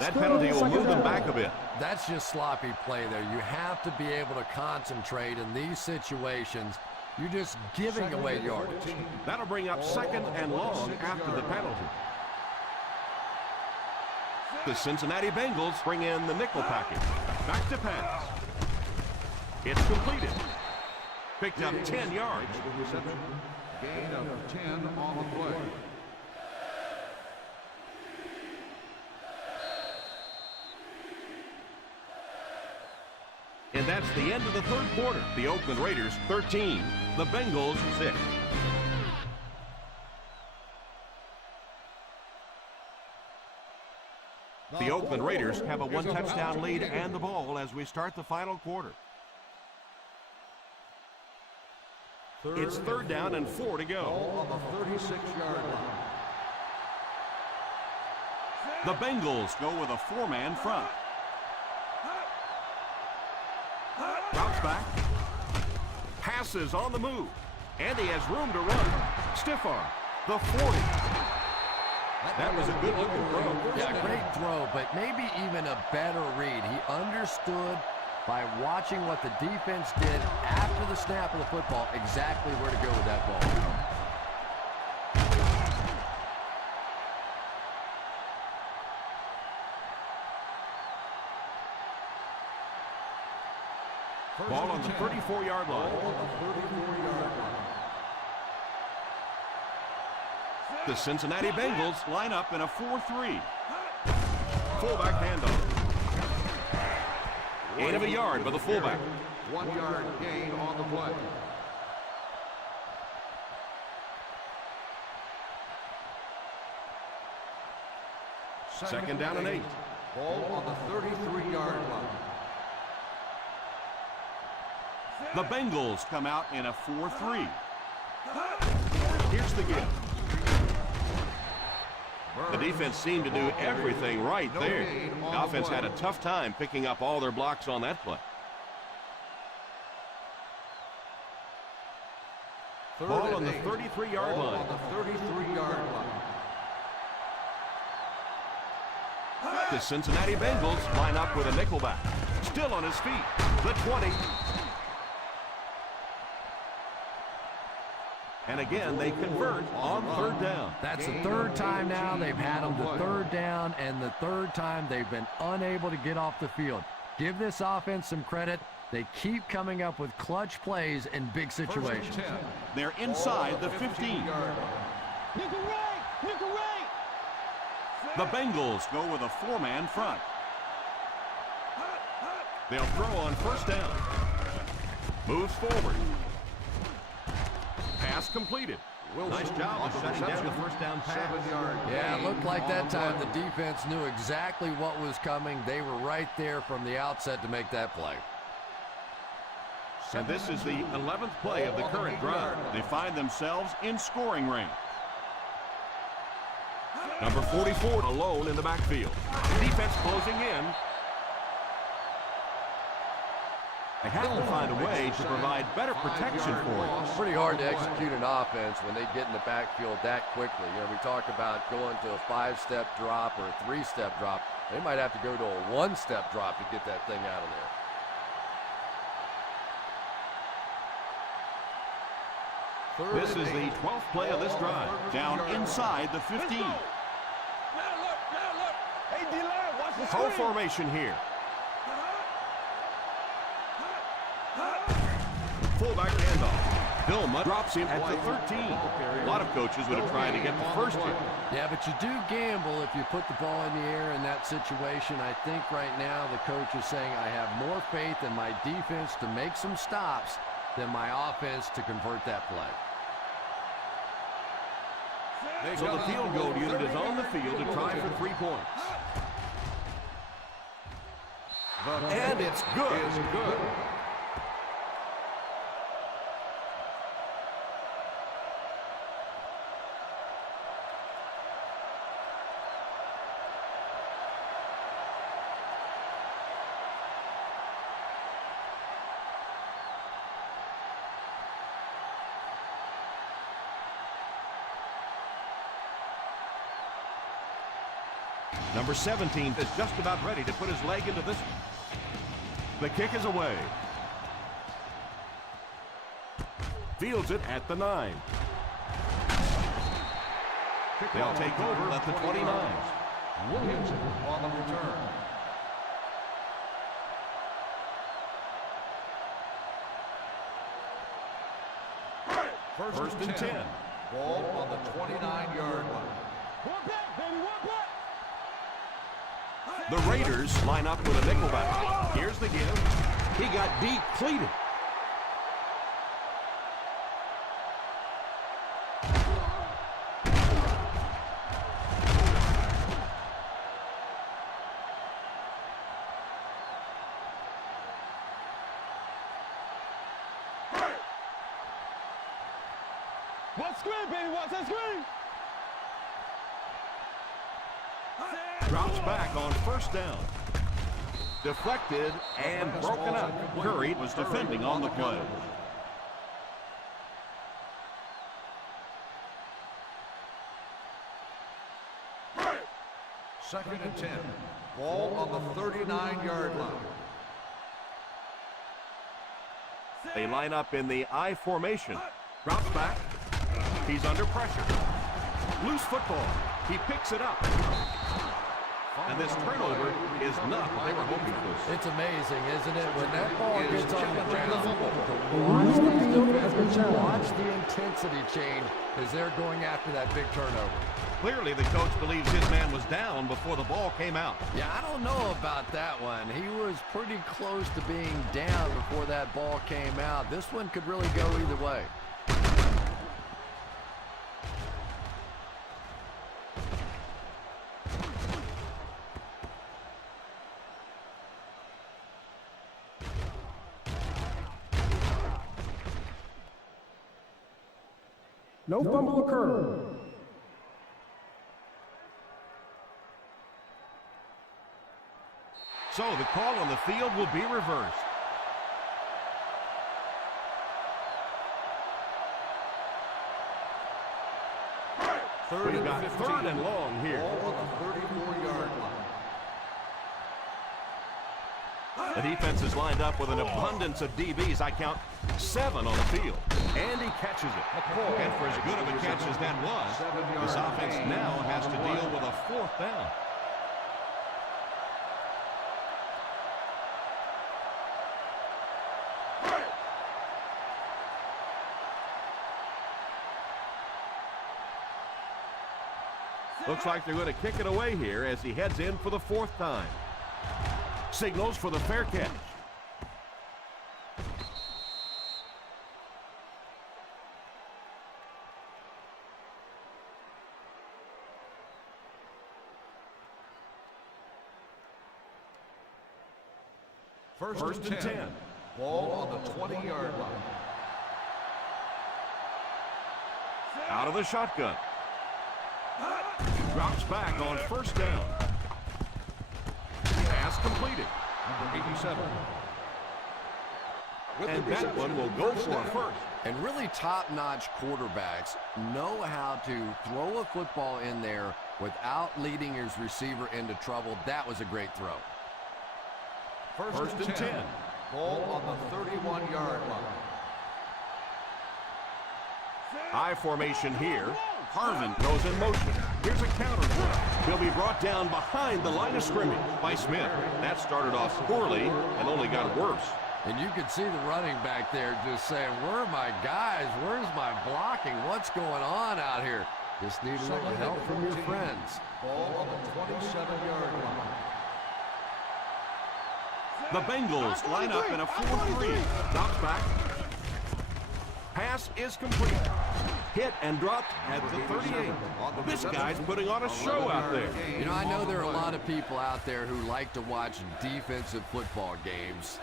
That penalty will move them back a bit. That's just sloppy play there. You have to be able to concentrate in these situations. You're just giving away yardage. That'll bring up second and long after the penalty. The Cincinnati Bengals bring in the nickel package. Back to pass. It's completed. Picked up 10 yards. Gain of 10 on the play. And that's the end of the third quarter. The Oakland Raiders 13, the Bengals 6. The Oakland Raiders have a one-touchdown lead and the ball as we start the final quarter. It's third down and 4 to go. Ball on the 36-yard line. The Bengals go with a four-man front. Drops back. Passes on the move. And he has room to run. Stiff arm. The 40. That was a good-looking throw. Yeah, great throw, but maybe even a better read. He understood by watching what the defense did after the snap of the football exactly where to go with that ball. Ball on the 34-yard line. The Cincinnati Bengals line up in a 4-3. Fullback handoff. Gain of a yard by the fullback. 1 yard gain on the play. Second down and 8. Ball on the 33-yard line. The Bengals come out in a 4-3. Here's the give. The defense seemed to do everything right there. The offense had a tough time picking up all their blocks on that play. Ball on the 33-yard line. On the 33-yard line. The Cincinnati Bengals line up with a nickelback. Still on his feet. The 20. And again, they convert on third down. That's the third time now they've had them to third down, and the third time they've been unable to get off the field. Give this offense some credit. They keep coming up with clutch plays in big situations. They're inside the 15. Nickel right! Nickel right! The Bengals go with a four-man front. They'll throw on first down. Moves forward. Pass completed. Nice job of shutting down the first down pass. 7 yards. Yeah, it looked like that time the defense knew exactly what was coming. They were right there from the outset to make that play. And this is the 11th play of the current drive. They find themselves in scoring range. Number 44 alone in the backfield. Defense closing in. They have to find a way to provide better protection for him. It's pretty hard to execute an offense when they get in the backfield that quickly. You know, we talk about going to a 5-step drop or a 3-step drop. They might have to go to a 1-step drop to get that thing out of there. This is the 12th play of this drive. Down inside the 15. Now look. Hey, D-line, watch the Pro screen. formation here. Fullback handoff. Bill drops him at the 13. A lot of coaches would have tried to get the first here. Yeah, but you do gamble if you put the ball in the air in that situation. I think right now the coach is saying I have more faith in my defense to make some stops than my offense to convert that play. So the field goal unit is on the field to try for 3 points. And it's good. Number 17 is just about ready to put his leg into this one. The kick is away. Fields it at the 9. They'll take over at the 29. Williamson on the return. First and 10. Ball on the 29-yard line. One back, baby, one back. The Raiders line up with a nickelback. Here's the give. He got depleted. One screen, baby, watch that screen. Drops back on first down. Deflected and broken up. Curry was defending on the play. Second and 10. Ball on the 39-yard line. They line up in the I formation. Drops back. He's under pressure. Loose football. He picks it up. And this turnover is not what they were hoping for. It's amazing, isn't it? When that ball gets on the ground, watch the intensity change as they're going after that big turnover. Clearly, the coach believes his man was down before the ball came out. Yeah, I don't know about that one. He was pretty close to being down before that ball came out. This one could really go either way. No fumble occurred. So the call on the field will be reversed. We've got third and long here. Ball on the 34-yard line. The defense is lined up with an abundance of DBs. I count 7 on the field. And he catches it. And for as good of a catch as that was, this offense now has to deal with a 4th down. Looks like they're going to kick it away here as he heads in for the 4th time. Signals for the fair catch. First and 10. Ball on the 20-yard line. Out of the shotgun. Drops back on first down. Pass completed. Number 87. And that one will go for a first. And really top-notch quarterbacks know how to throw a football in there without leading his receiver into trouble. That was a great throw. First and 10. Ball on the 31-yard line. I formation here. Harvin goes in motion. Here's a counter throw. He'll be brought down behind the line of scrimmage by Smith. That started off poorly and only got worse. And you can see the running back there just saying, where are my guys? Where's my blocking? What's going on out here? Just need a little help from your friends. Ball on the 27-yard line. The Bengals line up in a 4-3. Drops back. Pass is complete. Hit and dropped at the 38. This guy's putting on a show out there. You know, I know there are a lot of people out there who like to watch defensive football games.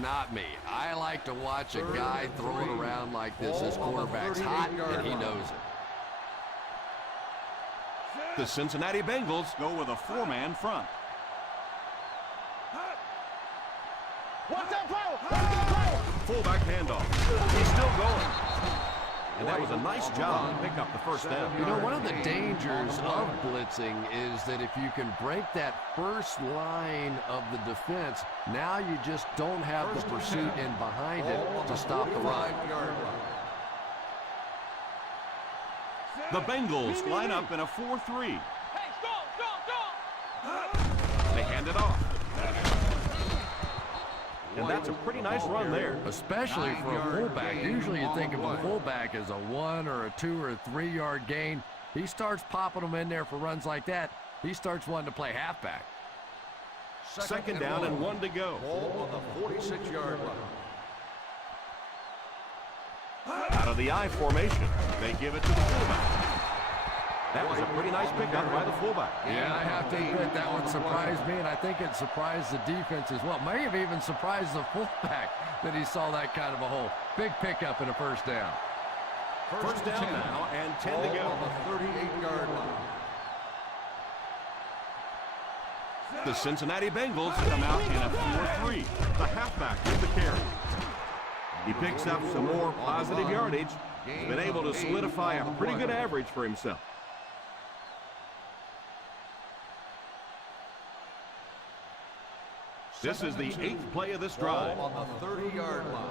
Not me. I like to watch a guy throw it around like this. His quarterback's hot, and he knows it. The Cincinnati Bengals go with a 4-man front. Watch that power! Fullback handoff. He's still going. And that was a nice job to pick up the first down. You know, one of the dangers of blitzing is that if you can break that first line of the defense, now you just don't have the pursuit in behind it to stop the run. The Bengals line up in a 4-3. Hey, go! They hand it off. And that's a pretty nice run there. Especially for a fullback. Usually you think of a fullback as a 1 or a 2 or a 3 yard gain. He starts popping them in there for runs like that. He starts wanting to play halfback. Second down and 1 to go. Ball on the 46-yard line. Out of the I formation, they give it to the fullback. That was a pretty nice pickup by the fullback. Yeah, I have to admit that one surprised me, and I think it surprised the defense as well. May have even surprised the fullback that he saw that kind of a hole. Big pickup and a first down. First down now and 10 to go. On the 38-yard line. The Cincinnati Bengals come out in a 4-3. The halfback with the carry. He picks up some more positive yardage. He's been able to solidify a pretty good average for himself. This is the 8th play of this drive. On the 30-yard line.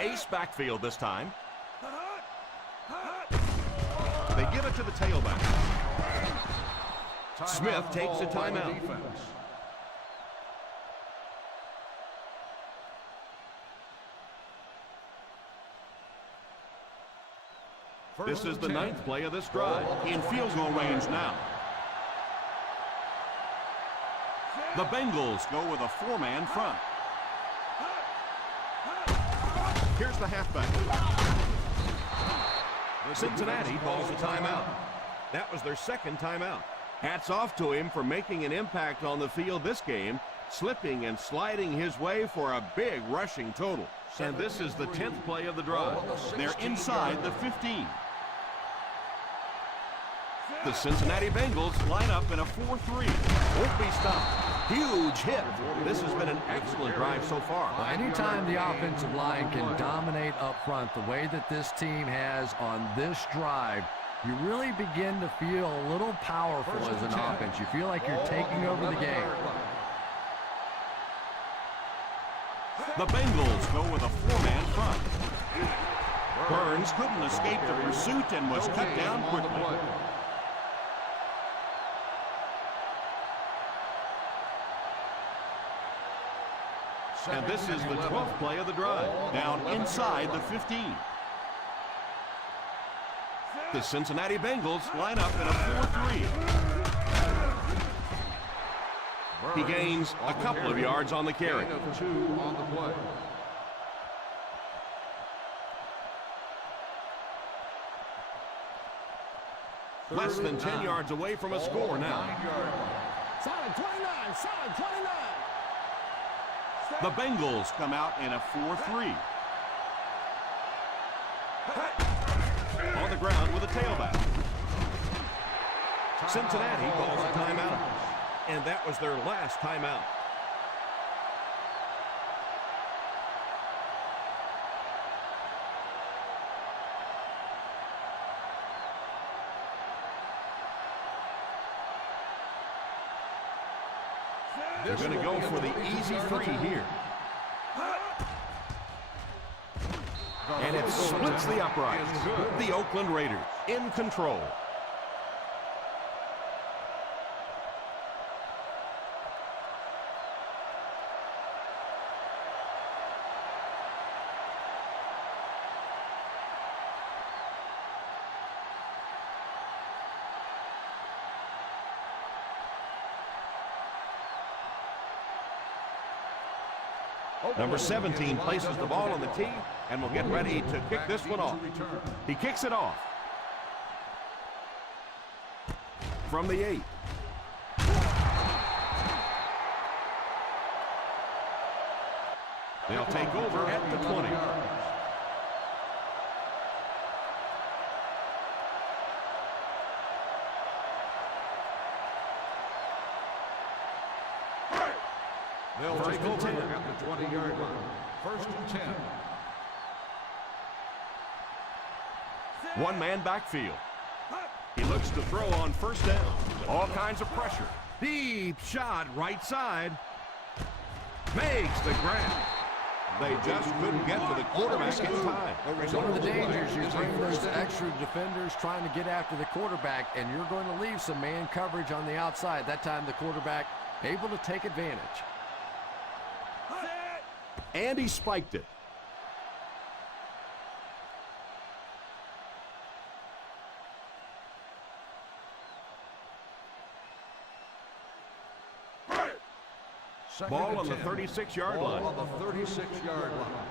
Ace backfield this time. They give it to the tailback. Smith takes a timeout. This is the 9th play of this drive. In field goal range now. The Bengals go with a 4-man front. Here's the halfback. Cincinnati calls a timeout. That was their second timeout. Hats off to him for making an impact on the field this game, slipping and sliding his way for a big rushing total. And this is the 10th play of the drive. They're inside the 15. The Cincinnati Bengals line up in a 4-3. Won't be stopped. Huge hit. This has been an excellent drive so far. Well, anytime the offensive line can dominate up front the way that this team has on this drive, you really begin to feel a little powerful as an offense. You feel like you're taking over the game. The Bengals go with a 4-man front. Burns couldn't escape the pursuit and was cut down quickly. And this is the 12th play of the drive, down inside the 15. The Cincinnati Bengals line up in a 4-3. He gains a couple of yards on the carry. Less than 10 yards away from a score now. Solid 29, solid 29. The Bengals come out in a 4-3. On the ground with a tailback. Cincinnati calls a timeout. And that was their last timeout. They're going to go for the easy 3 here. And it splits the uprights. The Oakland Raiders in control. Number 17 places the ball on the tee and will get ready to kick this one off. He kicks it off. From the 8. They'll take over at the 20. They'll take over at the 20-yard line. First and 10. One-man backfield. He looks to throw on first down. All kinds of pressure. Deep shot right side. Makes the grab. They just couldn't get to the quarterback in time. One of the dangers, you bring those extra defenders trying to get after the quarterback, and you're going to leave some man coverage on the outside. That time the quarterback able to take advantage. And he spiked it. Ball on the 36-yard line. Ball on the 36-yard line.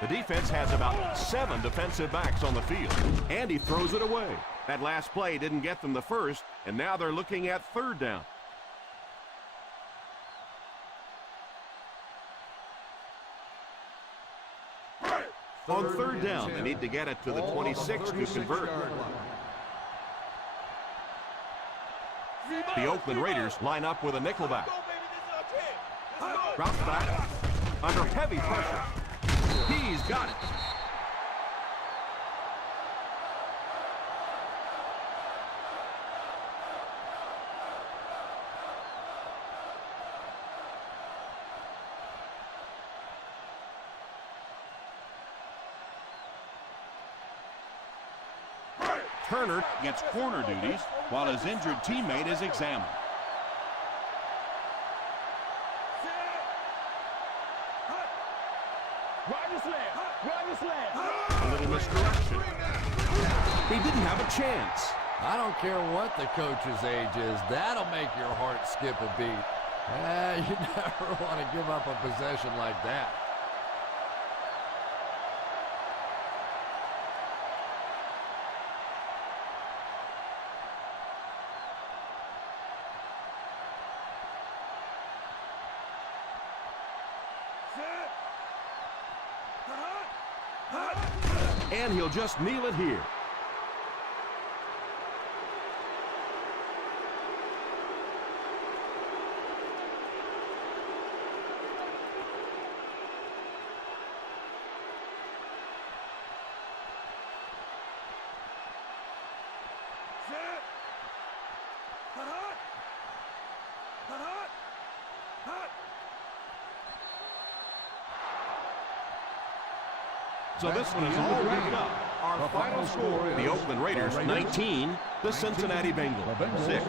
The defense has about 7 defensive backs on the field, and he throws it away. That last play didn't get them the first, and now they're looking at third down. On third down, they need to get it to the 26 to convert. The Oakland Raiders line up with a nickelback. Drops back under heavy pressure. He's got it. Turner gets corner duties while his injured teammate is examined. A little misdirection. He didn't have a chance. I don't care what the coach's age is. That'll make your heart skip a beat. You never want to give up a possession like that. And he'll just kneel it here. So this one is all wrapped up. Our final score, the Oakland Raiders 19, the Cincinnati Bengals 6.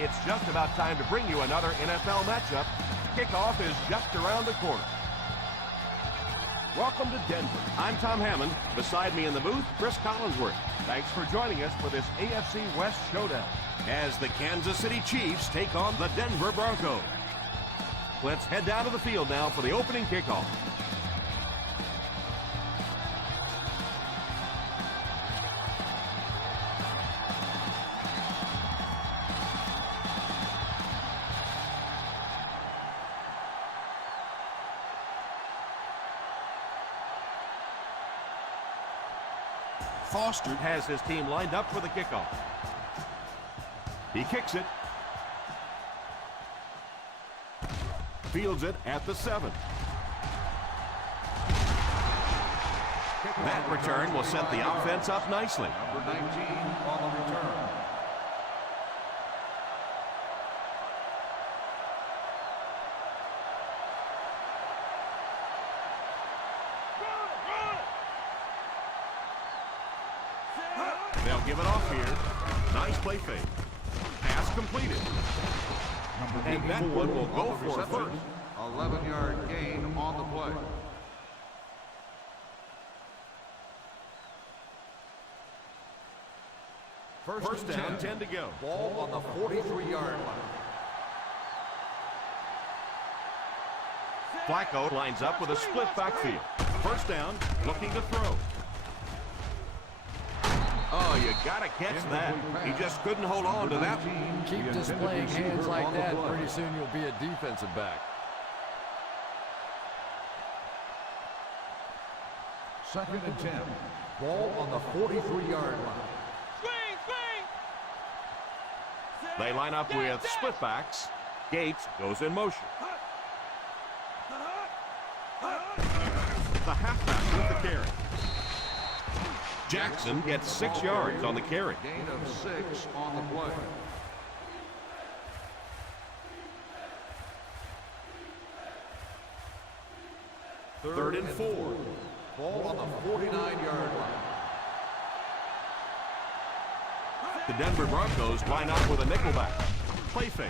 It's just about time to bring you another NFL matchup. Kickoff is just around the corner. Welcome to Denver. I'm Tom Hammond. Beside me in the booth, Chris Collinsworth. Thanks for joining us for this AFC West showdown as the Kansas City Chiefs take on the Denver Broncos. Let's head down to the field now for the opening kickoff. Foster has his team lined up for the kickoff. He kicks it. Fields it at the 7. That return will set the offense up nicely. Number 19 on the return. They'll give it off here. Nice play fake. Pass completed. And that one will go for a first. 11-yard gain on the play. First down, 10 to go. Ball on the 43-yard line. Flacco lines up with a split backfield. First down, looking to throw. Oh, you gotta catch that. He just couldn't hold on to that. Keep displaying hands like that, pretty soon you'll be a defensive back. Second and 10. Ball on the 43-yard line. They line up with split backs. Gates goes in motion. The halfback with the carry. Jackson gets 6 yards on the carry. Gain of 6 on the play. Third and 4. Ball on the 49-yard line. The Denver Broncos line up with a nickelback. Play fake.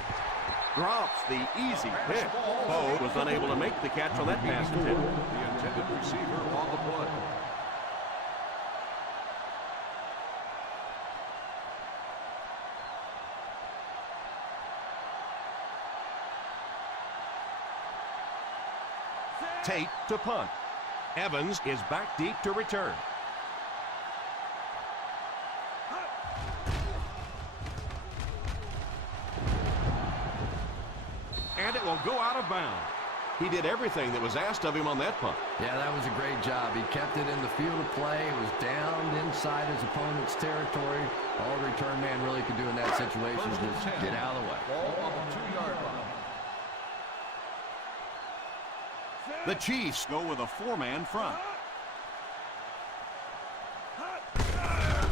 Drops the easy pick. Poe was unable to make the catch on that pass attempt. The intended receiver on the play. Tate to punt. Evans is back deep to return. And it will go out of bounds. He did everything that was asked of him on that punt. Yeah, that was a great job. He kept it in the field of play. It was down inside his opponent's territory. All the return man really could do in that situation is just get out of the way. Ball on the 2-yard line. The Chiefs go with a 4-man front.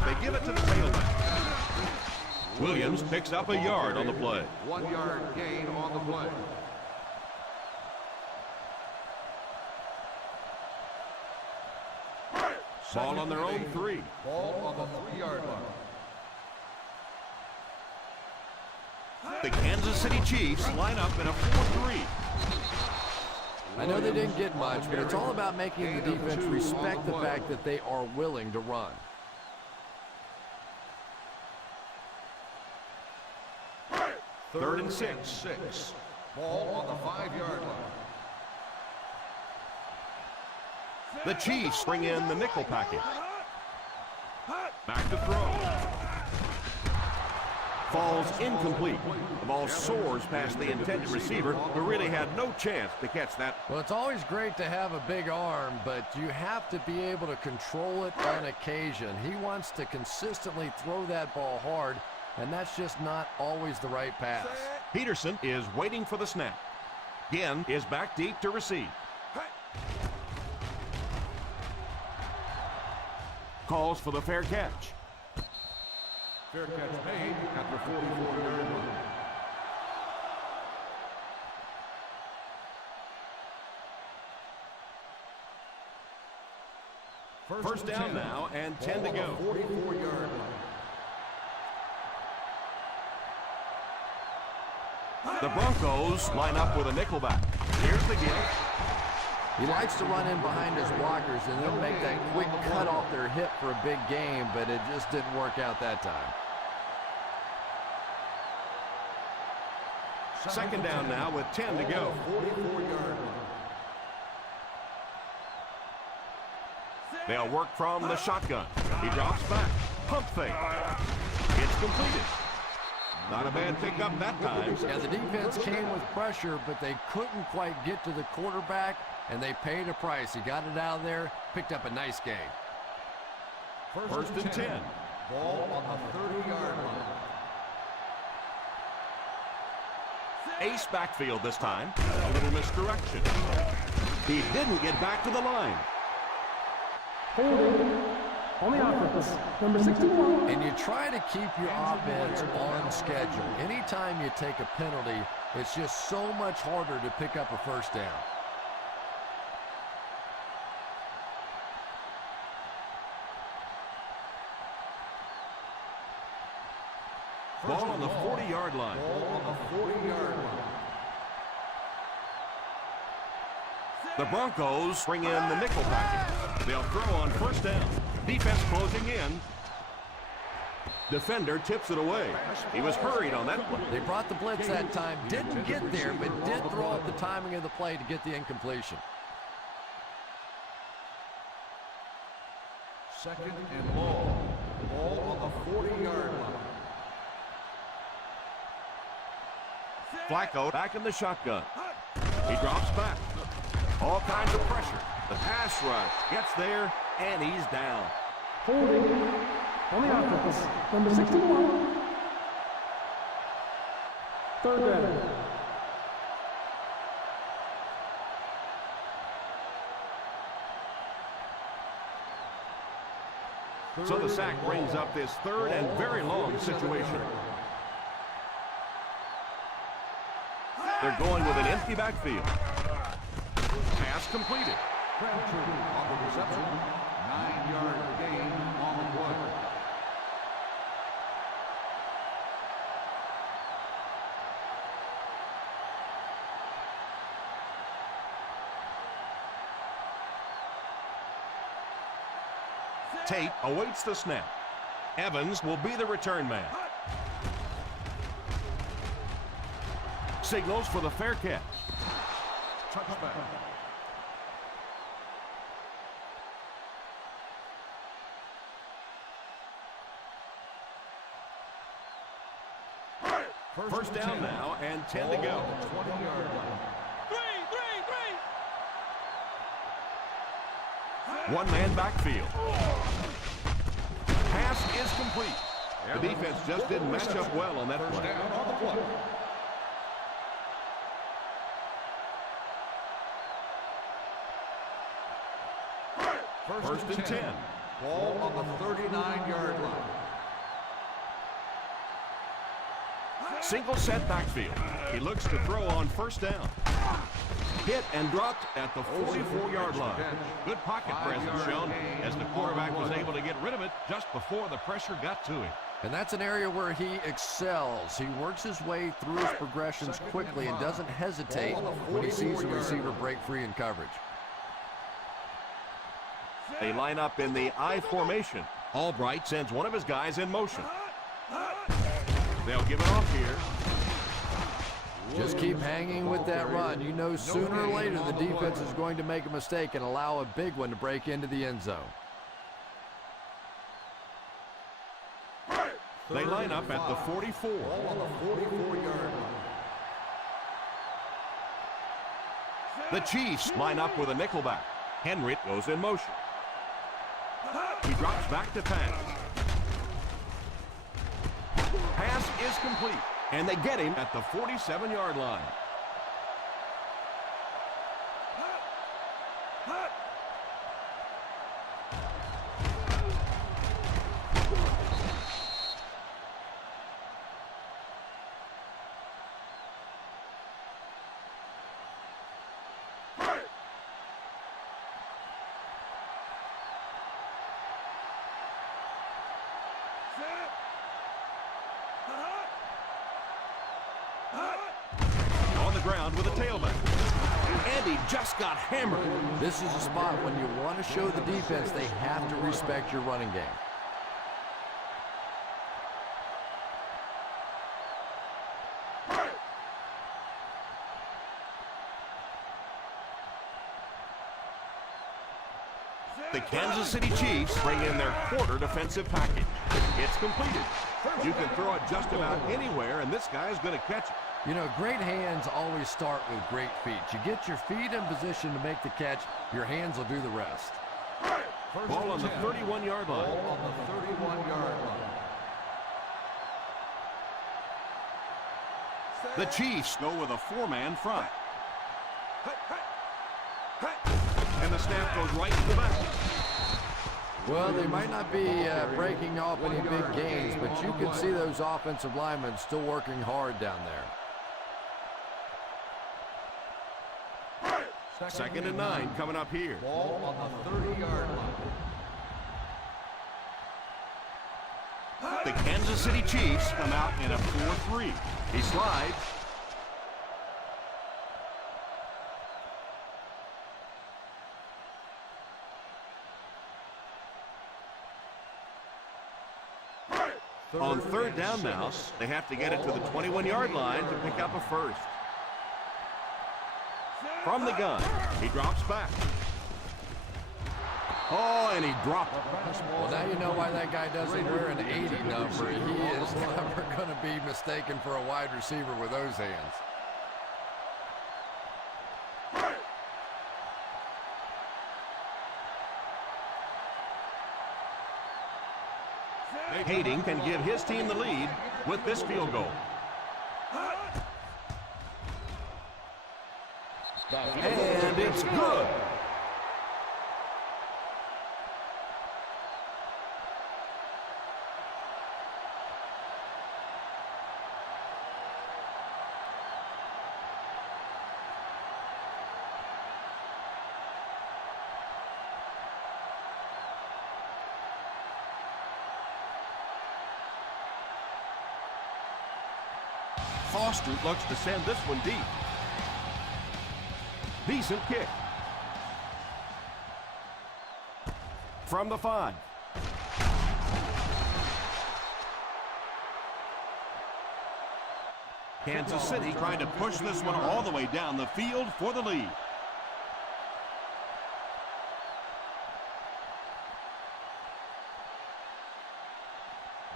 They give it to the tailback. Williams picks up a yard on the play. 1-yard gain on the play. Ball on their own 3. Ball on the 3-yard line. The Kansas City Chiefs line up in a 4-3. I know they didn't get much, but it's all about making the defense respect the fact that they are willing to run. Third and 6. Ball on the 5-yard line. The Chiefs bring in the nickel package. Back to throw. Falls incomplete. The ball soars past the intended receiver, who really had no chance to catch that. Well, it's always great to have a big arm, but you have to be able to control it on occasion. He wants to consistently throw that ball hard, and that's just not always the right pass. Peterson is waiting for the snap. Ginn is back deep to receive. Calls for the fair catch. Fair catch made at the 44-yard line. First down now and 10 to go. 44-yard line. The Broncos line up with a nickelback. Here's the give. He likes to run in behind his blockers and then make that quick cut off their hip for a big game, but it just didn't work out that time. Second down now with 10 to go. 44-yard line. They'll work from the shotgun. He drops back. Pump fake. It's completed. Not a bad pickup that time. Yeah, the defense came with pressure, but they couldn't quite get to the quarterback, and they paid a price. He got it out of there, picked up a nice gain. First and 10. Ball on the 30-yard line. Ace backfield this time. A little misdirection. He didn't get back to the line. Holding on the offense, number 61. And you try to keep your offense on schedule. Anytime you take a penalty, it's just so much harder to pick up a first down. Ball on the 40-yard line. Ball on the 40-yard line. The Broncos bring in the nickel package. They'll throw on first down. Defense closing in. Defender tips it away. He was hurried on that play. They brought the blitz that time, didn't get there, but did throw up the timing of the play to get the incompletion. Second and long. Ball on the 40-yard line. Flacco back in the shotgun. He drops back. All kinds of pressure. The pass rush gets there, and he's down. Holding on the offense, number 61. Third down. So the sack brings up this third and very long situation. They're going with an empty backfield. Pass completed. Crabtree on the reception. 9-yard gain on the play. Tate awaits the snap. Evans will be the return man. Signals for the fair catch. Touchback. First down now and 10 to go. 20-yard line. One man backfield. Pass is complete. The defense just didn't match up well on that First play. down on the play. First and 10. Ball on the 39-yard line. Single set backfield. He looks to throw on first down. Hit and dropped at the 44-yard line. Good pocket presence shown as the quarterback was able to get rid of it just before the pressure got to him. And that's an area where he excels. He works his way through his progressions quickly and doesn't hesitate when he sees the receiver break free in coverage. They line up in the I formation. Albright sends one of his guys in motion. They'll give it off here. Just keep hanging with that run. You know sooner or later the defense is going to make a mistake and allow a big one to break into the end zone. They line up at the 44. Ball on the 44-yard line. The Chiefs line up with a nickelback. Henry goes in motion. He drops back to pass. Pass is complete, and they get him at the 47-yard line. On the ground with a tailback. And he just got hammered. This is a spot when you want to show the defense they have to respect your running game. The Kansas City Chiefs bring in their quarter defensive package. It's completed. You can throw it just about anywhere, and this guy's going to catch it. You know, great hands always start with great feet. You get your feet in position to make the catch, your hands will do the rest. Ball on the 31-yard line. Ball on the 31-yard line. The Chiefs go with a four-man front. And the snap goes right to the back. Well, they might not be breaking off any big gains, but you can see those offensive linemen still working hard down there. 2nd and 9 coming up here. Ball on the 30-yard line. The Kansas City Chiefs come out in a 4-3. He slides. On 3rd down now, they have to get it to the 21-yard line to pick up a first. From the gun, he drops back. Oh, and he dropped it. Well, now you know why that guy doesn't wear an 80 number. He is never going to be mistaken for a wide receiver with those hands. Hayden can give his team the lead with this field goal. And it's good. Foster looks to send this one deep. Decent kick. From the 5. Kansas City trying to push this one all the way down the field for the lead.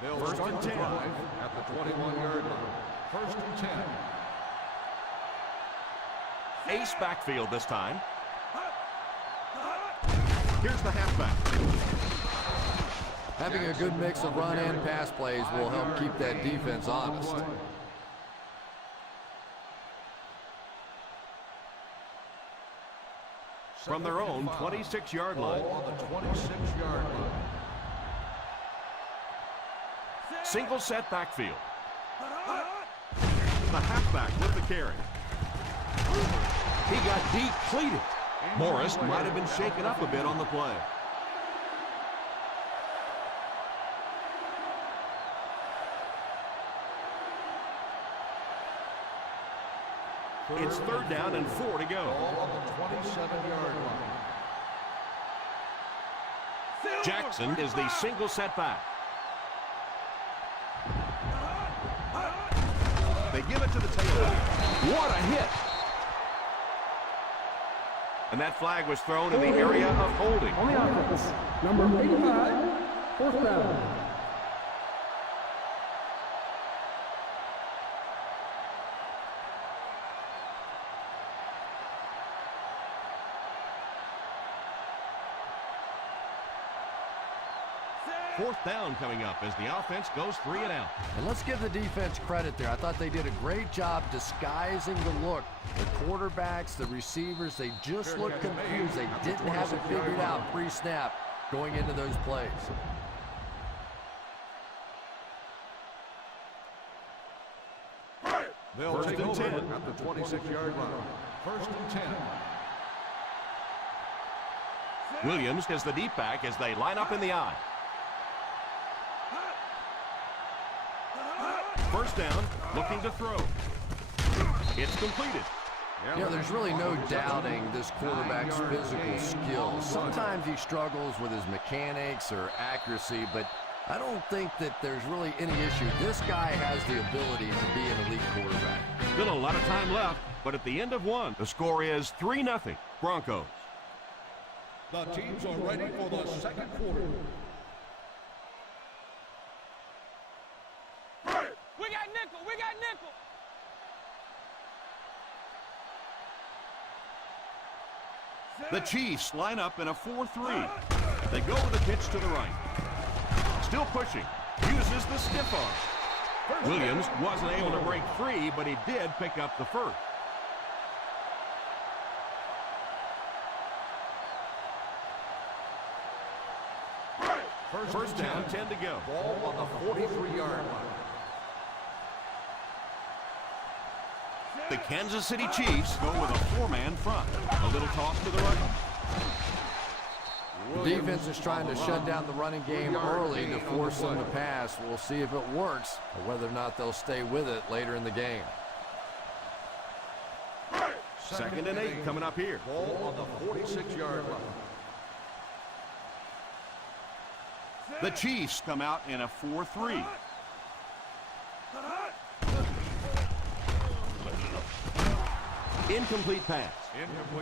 First and 10 at the 21-yard line. 1st and 10. Ace backfield this time. Here's the halfback. Having a good mix of run and pass plays will help keep that defense honest. From their own 26-yard line. Ball on the 26-yard line. Single set backfield. The halfback with the carry. He got depleted. Morris might have been shaken up a bit on the play. It's 3rd down and 4 to go. Ball on the 27-yard line. Jackson is the single set back. They they give it to the tail end. What a hit. And that flag was thrown in the area of holding. On the offense, number 85, fourth down. Fourth down coming up as the offense goes 3 and out. And let's give the defense credit there. I thought they did a great job disguising the look. The quarterbacks, the receivers, they just looked confused. They didn't have it figured out pre-snap going into those plays. They'll First take and over 10. at the 26-yard line. First and 10. Williams is the deep back as they line up in the I. First down, looking to throw. It's completed. You know, there's really no doubting this quarterback's physical skills. Sometimes he struggles with his mechanics or accuracy, but I don't think that there's really any issue. This guy has the ability to be an elite quarterback. Still a lot of time left, but at the end of one, the score is 3-0 Broncos. The teams are ready for the second quarter. We got nickel. We got nickel. The Chiefs line up in a 4-3. They go with the pitch to the right. Still pushing. Uses the stiff arm. Williams wasn't able to break free, but he did pick up the first. First down, 10 to go. Ball on the 43-yard line. The Kansas City Chiefs go with a 4-man front. A little toss to the right. The defense is trying to shut down the running game early to force them to pass. We'll see if it works or whether or not they'll stay with it later in the game. Second and 8 coming up here. Ball on the 46-yard line. The Chiefs come out in a 4-3. Incomplete pass.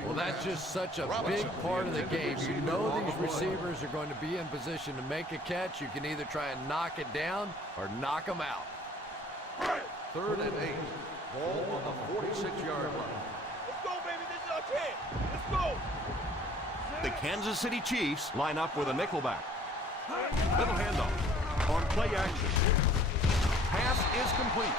Well, that's just such a big part of the game. You know these receivers are going to be in position to make a catch. You can either try and knock it down or knock them out. Third and 8. Ball on the 46-yard line. Let's go, baby. This is our chance. Let's go. The Kansas City Chiefs line up with a nickelback. Little handoff on play action. Pass is complete.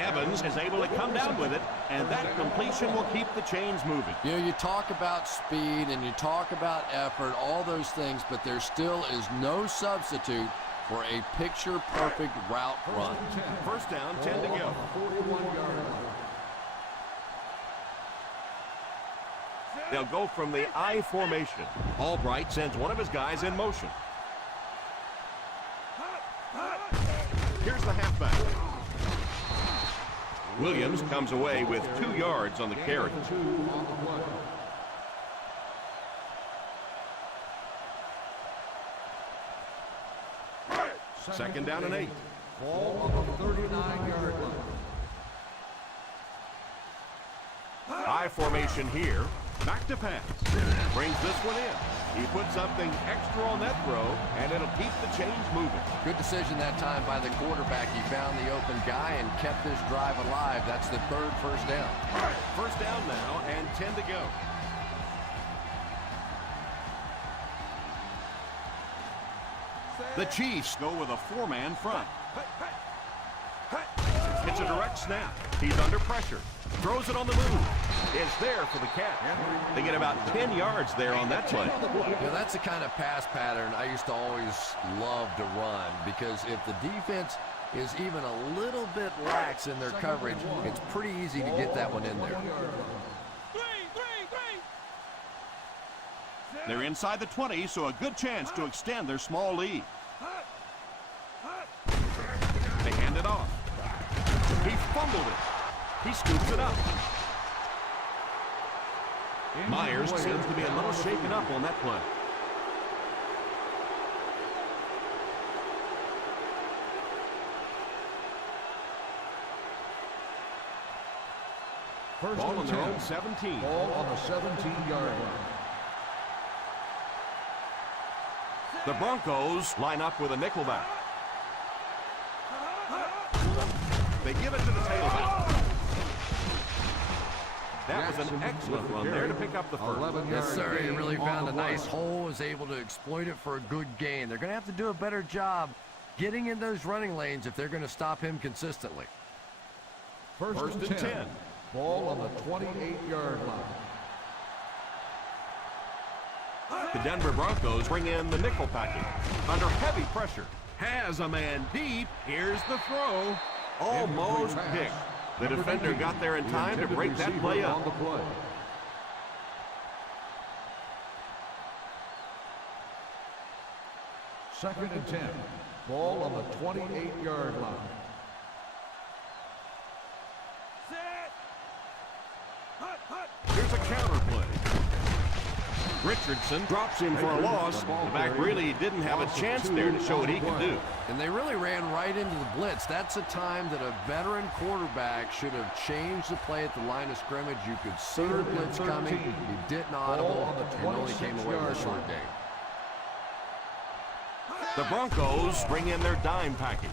Evans is able to come down with it, and that completion will keep the chains moving. You know, you talk about speed and you talk about effort, all those things, but there still is no substitute for a picture-perfect route run. First down, 10 to go. 41-yard line. They'll go from the I formation. Albright sends one of his guys in motion. Here's the halfback. Williams comes away with 2 yards on the carry. 2 on the play. Second down and 8. Ball on the 39-yard line. I formation here. Back to pass. Brings this one in. He puts something extra on that throw, and it'll keep the chains moving. Good decision that time by the quarterback. He found the open guy and kept this drive alive. That's the third first down. First down now, and 10 to go. The Chiefs go with a 4-man front. It's a direct snap. He's under pressure. Throws it on the move. It's there for the catch. They get about 10 yards there on that play. You know, that's the kind of pass pattern I used to always love to run, because if the defense is even a little bit lax in their coverage, it's pretty easy to get that one in there. They're inside the 20, so a good chance to extend their small lead. They hand it off. He fumbled it. He scoops it up. Myers seems to be a little shaken up on that play. Ball on their own 17. Ball on the 17-yard line. The Broncos line up with a nickelback. They give it to the tailback. That was an excellent run there to pick up the first. Yes, sir. He really found a nice hole, was able to exploit it for a good gain. They're going to have to do a better job getting in those running lanes if they're going to stop him consistently. First and 10. Ball on the 28-yard line. The Denver Broncos bring in the nickel package. Under heavy pressure. Has a man deep. Here's the throw. Almost picked. The defender got there in time to break that play up. Second and 10. Ball on the 28-yard line. Here's a counter play. Richardson drops him for a loss. The back really didn't have a chance there to show what he could do. And they really ran right into the blitz. That's a time that a veteran quarterback should have changed the play at the line of scrimmage. You could see the blitz coming. He didn't audible and only came away with a short gain. The Broncos bring in their dime package.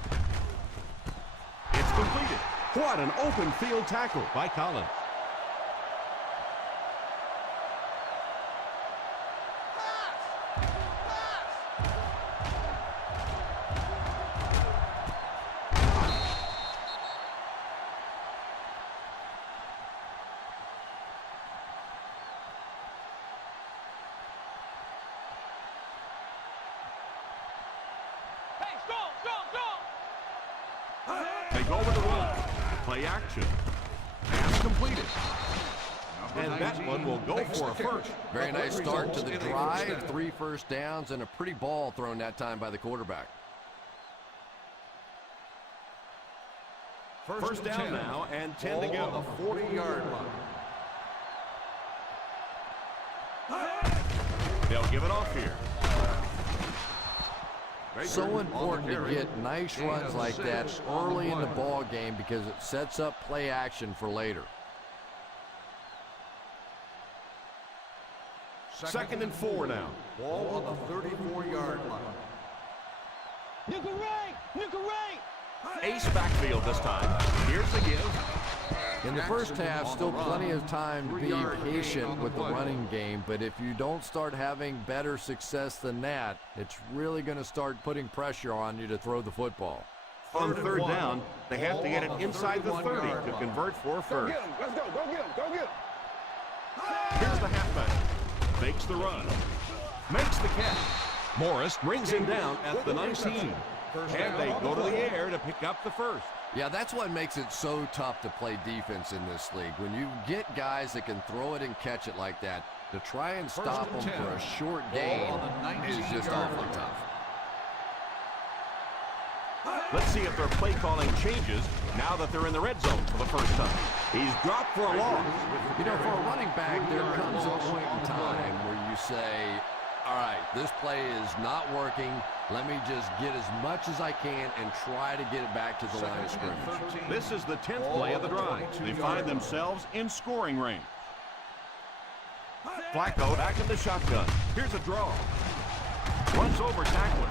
It's completed. What an open field tackle by Collins. They go with the run. Play action. Pass completed. And that one will go for a first. Very nice start to the drive. 3 first downs and a pretty ball thrown that time by the quarterback. First down now and 10 to go. On the 40-yard line. They'll give it off here. So important to get nice runs like that early in the ball game because it sets up play action for later. Second and 4 now. Ball on the 34-yard line. Nickel right! Nickel right! Ace backfield this time. Here's the give. In the first half, still plenty of time to be patient with the running game, but if you don't start having better success than that, it's really going to start putting pressure on you to throw the football. On third down, they have to get it inside the 30 to convert for a first. Let's go. Go get him. Go get him. Here's the halfback. Makes the run. Makes the catch. Morris brings him down at the 19. And they go to the air to pick up the first. Yeah, that's what makes it so tough to play defense in this league. When you get guys that can throw it and catch it like that, to try and stop them for a short gain is just awfully tough. Let's see if their play calling changes now that they're in the red zone for the first time. He's dropped for a loss. You know, for a running back, there comes a point in time where you say, all right, this play is not working. Let me just get as much as I can and try to get it back to the line of scrimmage. This is the 10th play of the drive. They find themselves in scoring range. Flacco back in the shotgun. Here's a draw. Runs over tackler.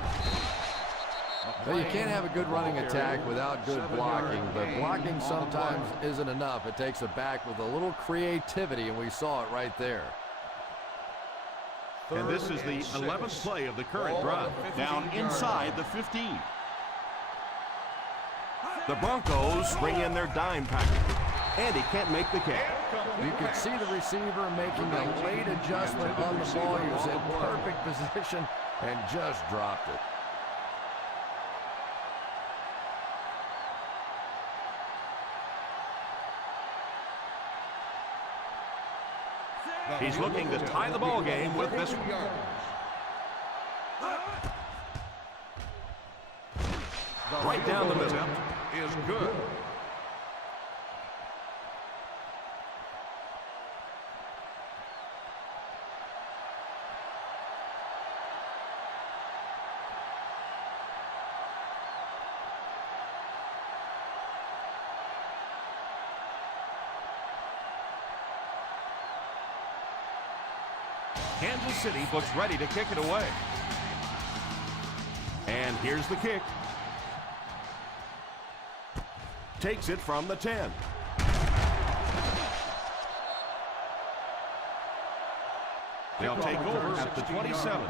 Well, you can't have a good running attack without good blocking, but blocking sometimes isn't enough. It takes a back with a little creativity, and we saw it right there. And this is the 11th play of the current drive. Down inside the 15. The Broncos bring in their dime package. And he can't make the catch. You could see the receiver making a late adjustment on the ball. He was in perfect position and just dropped it. He's looking to tie the ball game with this one. Right down the middle. Is good. Kansas City looks ready to kick it away. And here's the kick. Takes it from the 10. They'll take over at the 27.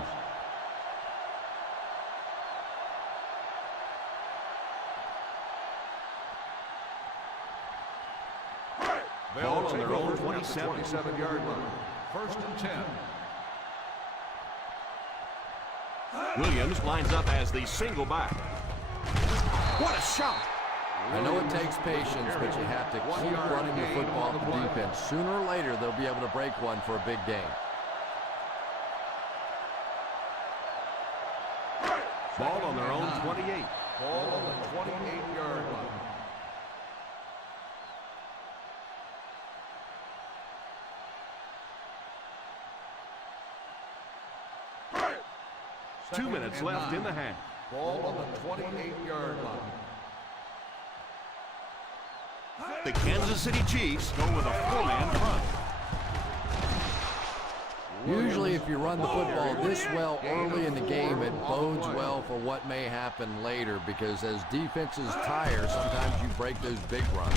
Ball on their own 27-yard line. First and 10. Williams lines up as the single back. What a shot! I know it takes patience, but you have to keep running the football to defense. Sooner or later, they'll be able to break one for a big gain. Ball on their own 28. Ball on the 28-yard line. Two minutes left in the half. Ball on the 28-yard line. The Kansas City Chiefs go with a 4-man front. Usually if you run the football this well early in the game, it bodes well for what may happen later, because as defenses tire, sometimes you break those big runs.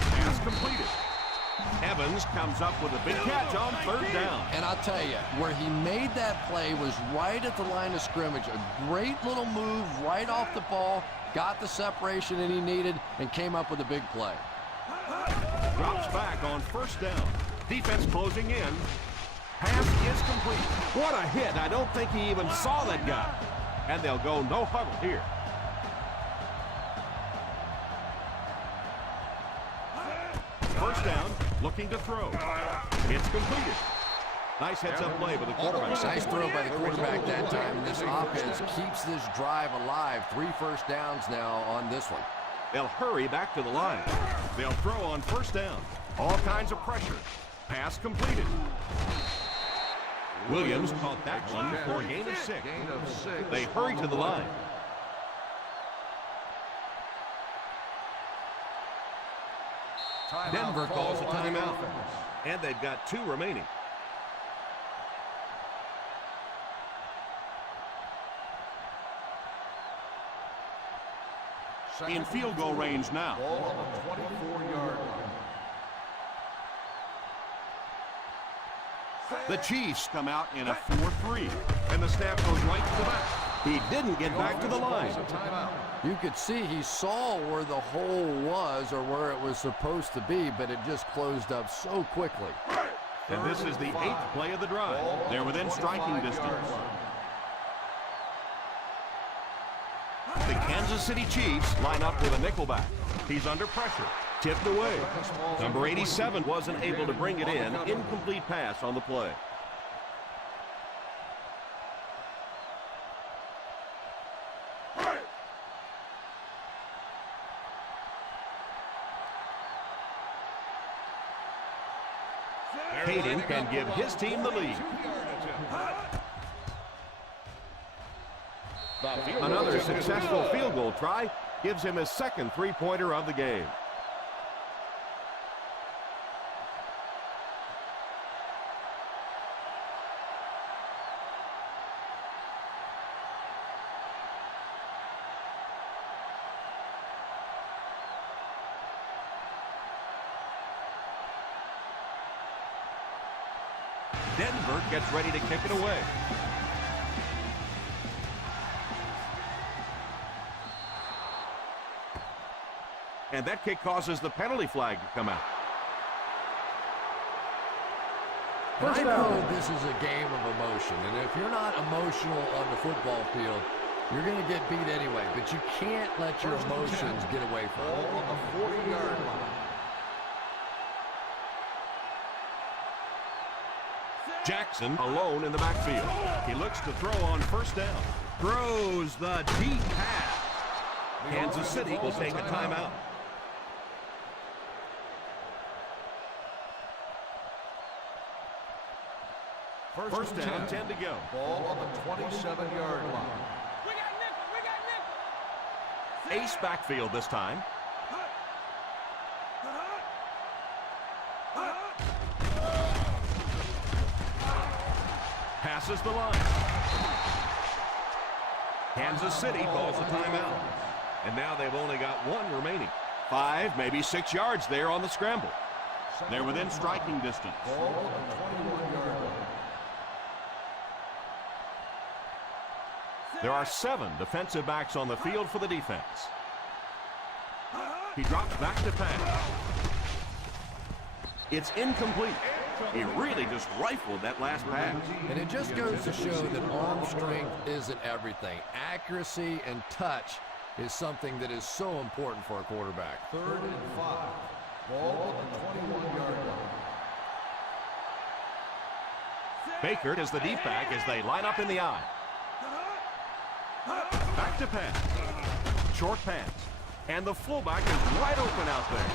Pass completed. Evans comes up with a big catch on 3rd down. And I'll tell you, where he made that play was right at the line of scrimmage. A great little move right off the ball, got the separation that he needed, and came up with a big play. Drops back on 1st down. Defense closing in. Pass is complete. What a hit. I don't think he even saw that guy. And they'll go no huddle here. First down, looking to throw. It's completed. Nice heads-up play by the quarterback. Nice throw by the quarterback that time, and this offense keeps this drive alive. 3 first downs now on this one. They'll hurry back to the line. They'll throw on 1st down. All kinds of pressure. Pass completed. Williams caught that one for a gain of 6. They hurry to the line. Denver calls a timeout. And they've got 2 remaining. In field goal range now. Ball on the 24-yard line. The Chiefs come out in a 4-3. And the snap goes right to the back. He didn't get back to the line. You could see he saw where the hole was or where it was supposed to be, but it just closed up so quickly. And this is the 8th play of the drive. They're within striking distance. The Kansas City Chiefs line up with a nickelback. He's under pressure. Tipped away. Number 87 wasn't able to bring it in. Incomplete pass on the play. Hayden can give his team the lead. Another successful field goal try gives him his 2nd 3-pointer of the game. Denver gets ready to kick it away. And that kick causes the penalty flag to come out. I know this is a game of emotion, and if you're not emotional on the football field, you're going to get beat anyway, but you can't let your emotions get away from it. Ball on the 40-yard line. Jackson alone in the backfield. He looks to throw on 1st down. Throws the deep pass. Kansas City will take a timeout. First down, 10 to go. Ball on the 27-yard line. We got nickel. Ace backfield this time. crosses the line. Kansas City calls a timeout. And now they've only got one remaining. 5, maybe 6 yards there on the scramble. They're within striking distance. Ball on the 21-yard line. There are 7 defensive backs on the field for the defense. He drops back to pass. It's incomplete. He really just rifled that last pass. And it just goes to show that arm strength isn't everything. Accuracy and touch is something that is so important for a quarterback. 3rd and 5. Ball on the 21-yard line. Baker is the deep back as they line up in the eye. Back to pass. Short pass. And the fullback is right open out there.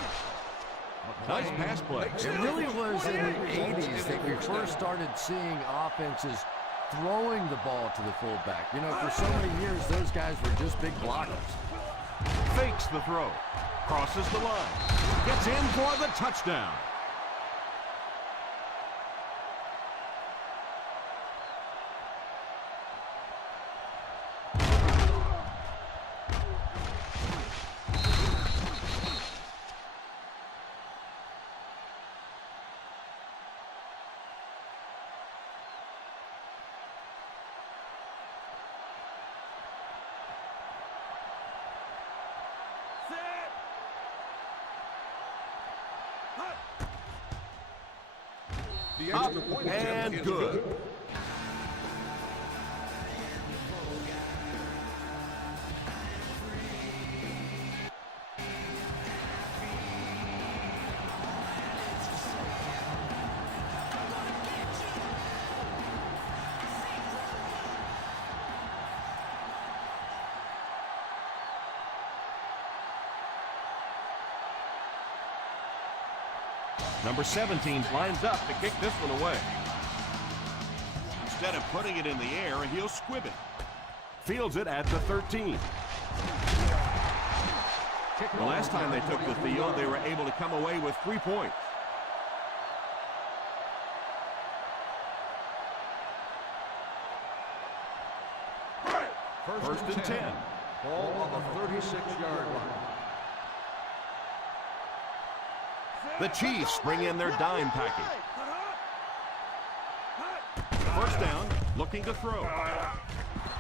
Nice pass play. It really was in the 80s that we first started seeing offenses throwing the ball to the fullback. You know, for so many years, those guys were just big blockers. Fakes the throw. Crosses the line. Gets in for the touchdown. The Up extra point and attempt is good. Number 17 lines up to kick this one away. Instead of putting it in the air, he'll squib it. Fields it at the 13. The last time they took the field, they were able to come away with 3 points. First and 10. Ball on the 36-yard line. The Chiefs bring in their dime package. First down, looking to throw.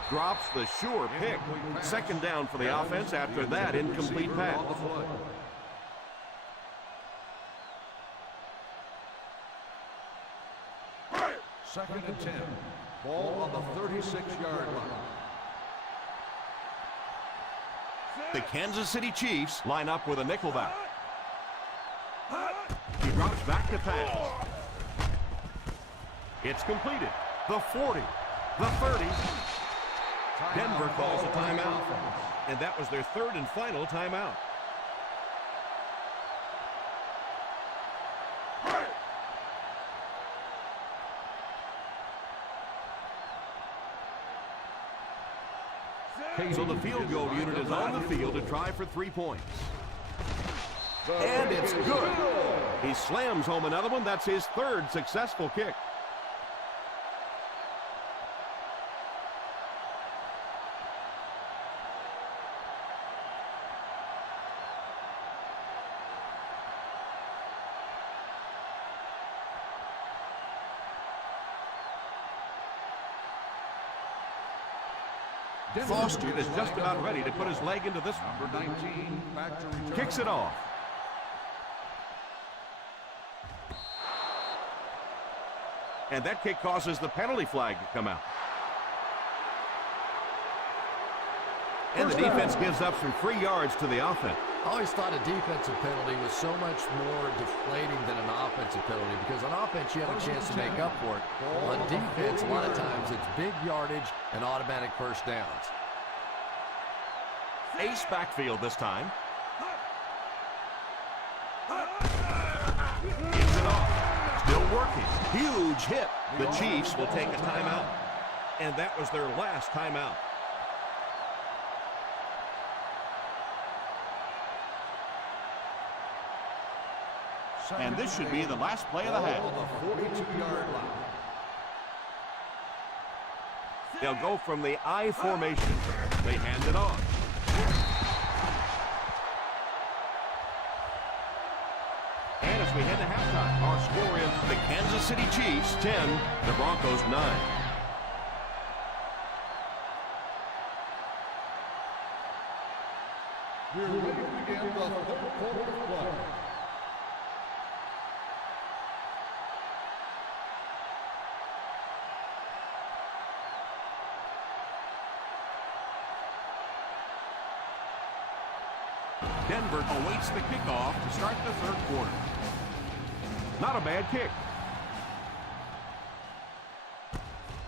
Drops the sure pick. Second down for the offense after that incomplete pass. 2nd and 10. Ball on the 36-yard line. The Kansas City Chiefs line up with a nickelback. He drops back to pass. It's completed. The 40, the 30. Denver calls a timeout. And that was their 3rd and final timeout. So the field goal unit is on the field to try for 3 points. And it's good. He slams home another one. That's his 3rd successful kick. Foster is just about ready to put his leg into this one. Number 19, back to return. Kicks it off. And that kick causes the penalty flag to come out. And the defense gives up some free yards to the offense. I always thought a defensive penalty was so much more deflating than an offensice penalty, because on offense you have a chance to make up for it. On defense, a lot of times it's big yardage and automatic first downs. Ace backfield this time. Gets it off. Still working. Huge hit. The Chiefs will take a timeout. And that was their last timeout. And this should be the last play of the half. On the 42-yard line. They'll go from the I formation. They hand it off. And as we head to halftime, our score is the Kansas City Chiefs 10, the Broncos 9. We're ready to begin the third quarter of play. Denver awaits the kickoff to start the third quarter. Not a bad kick.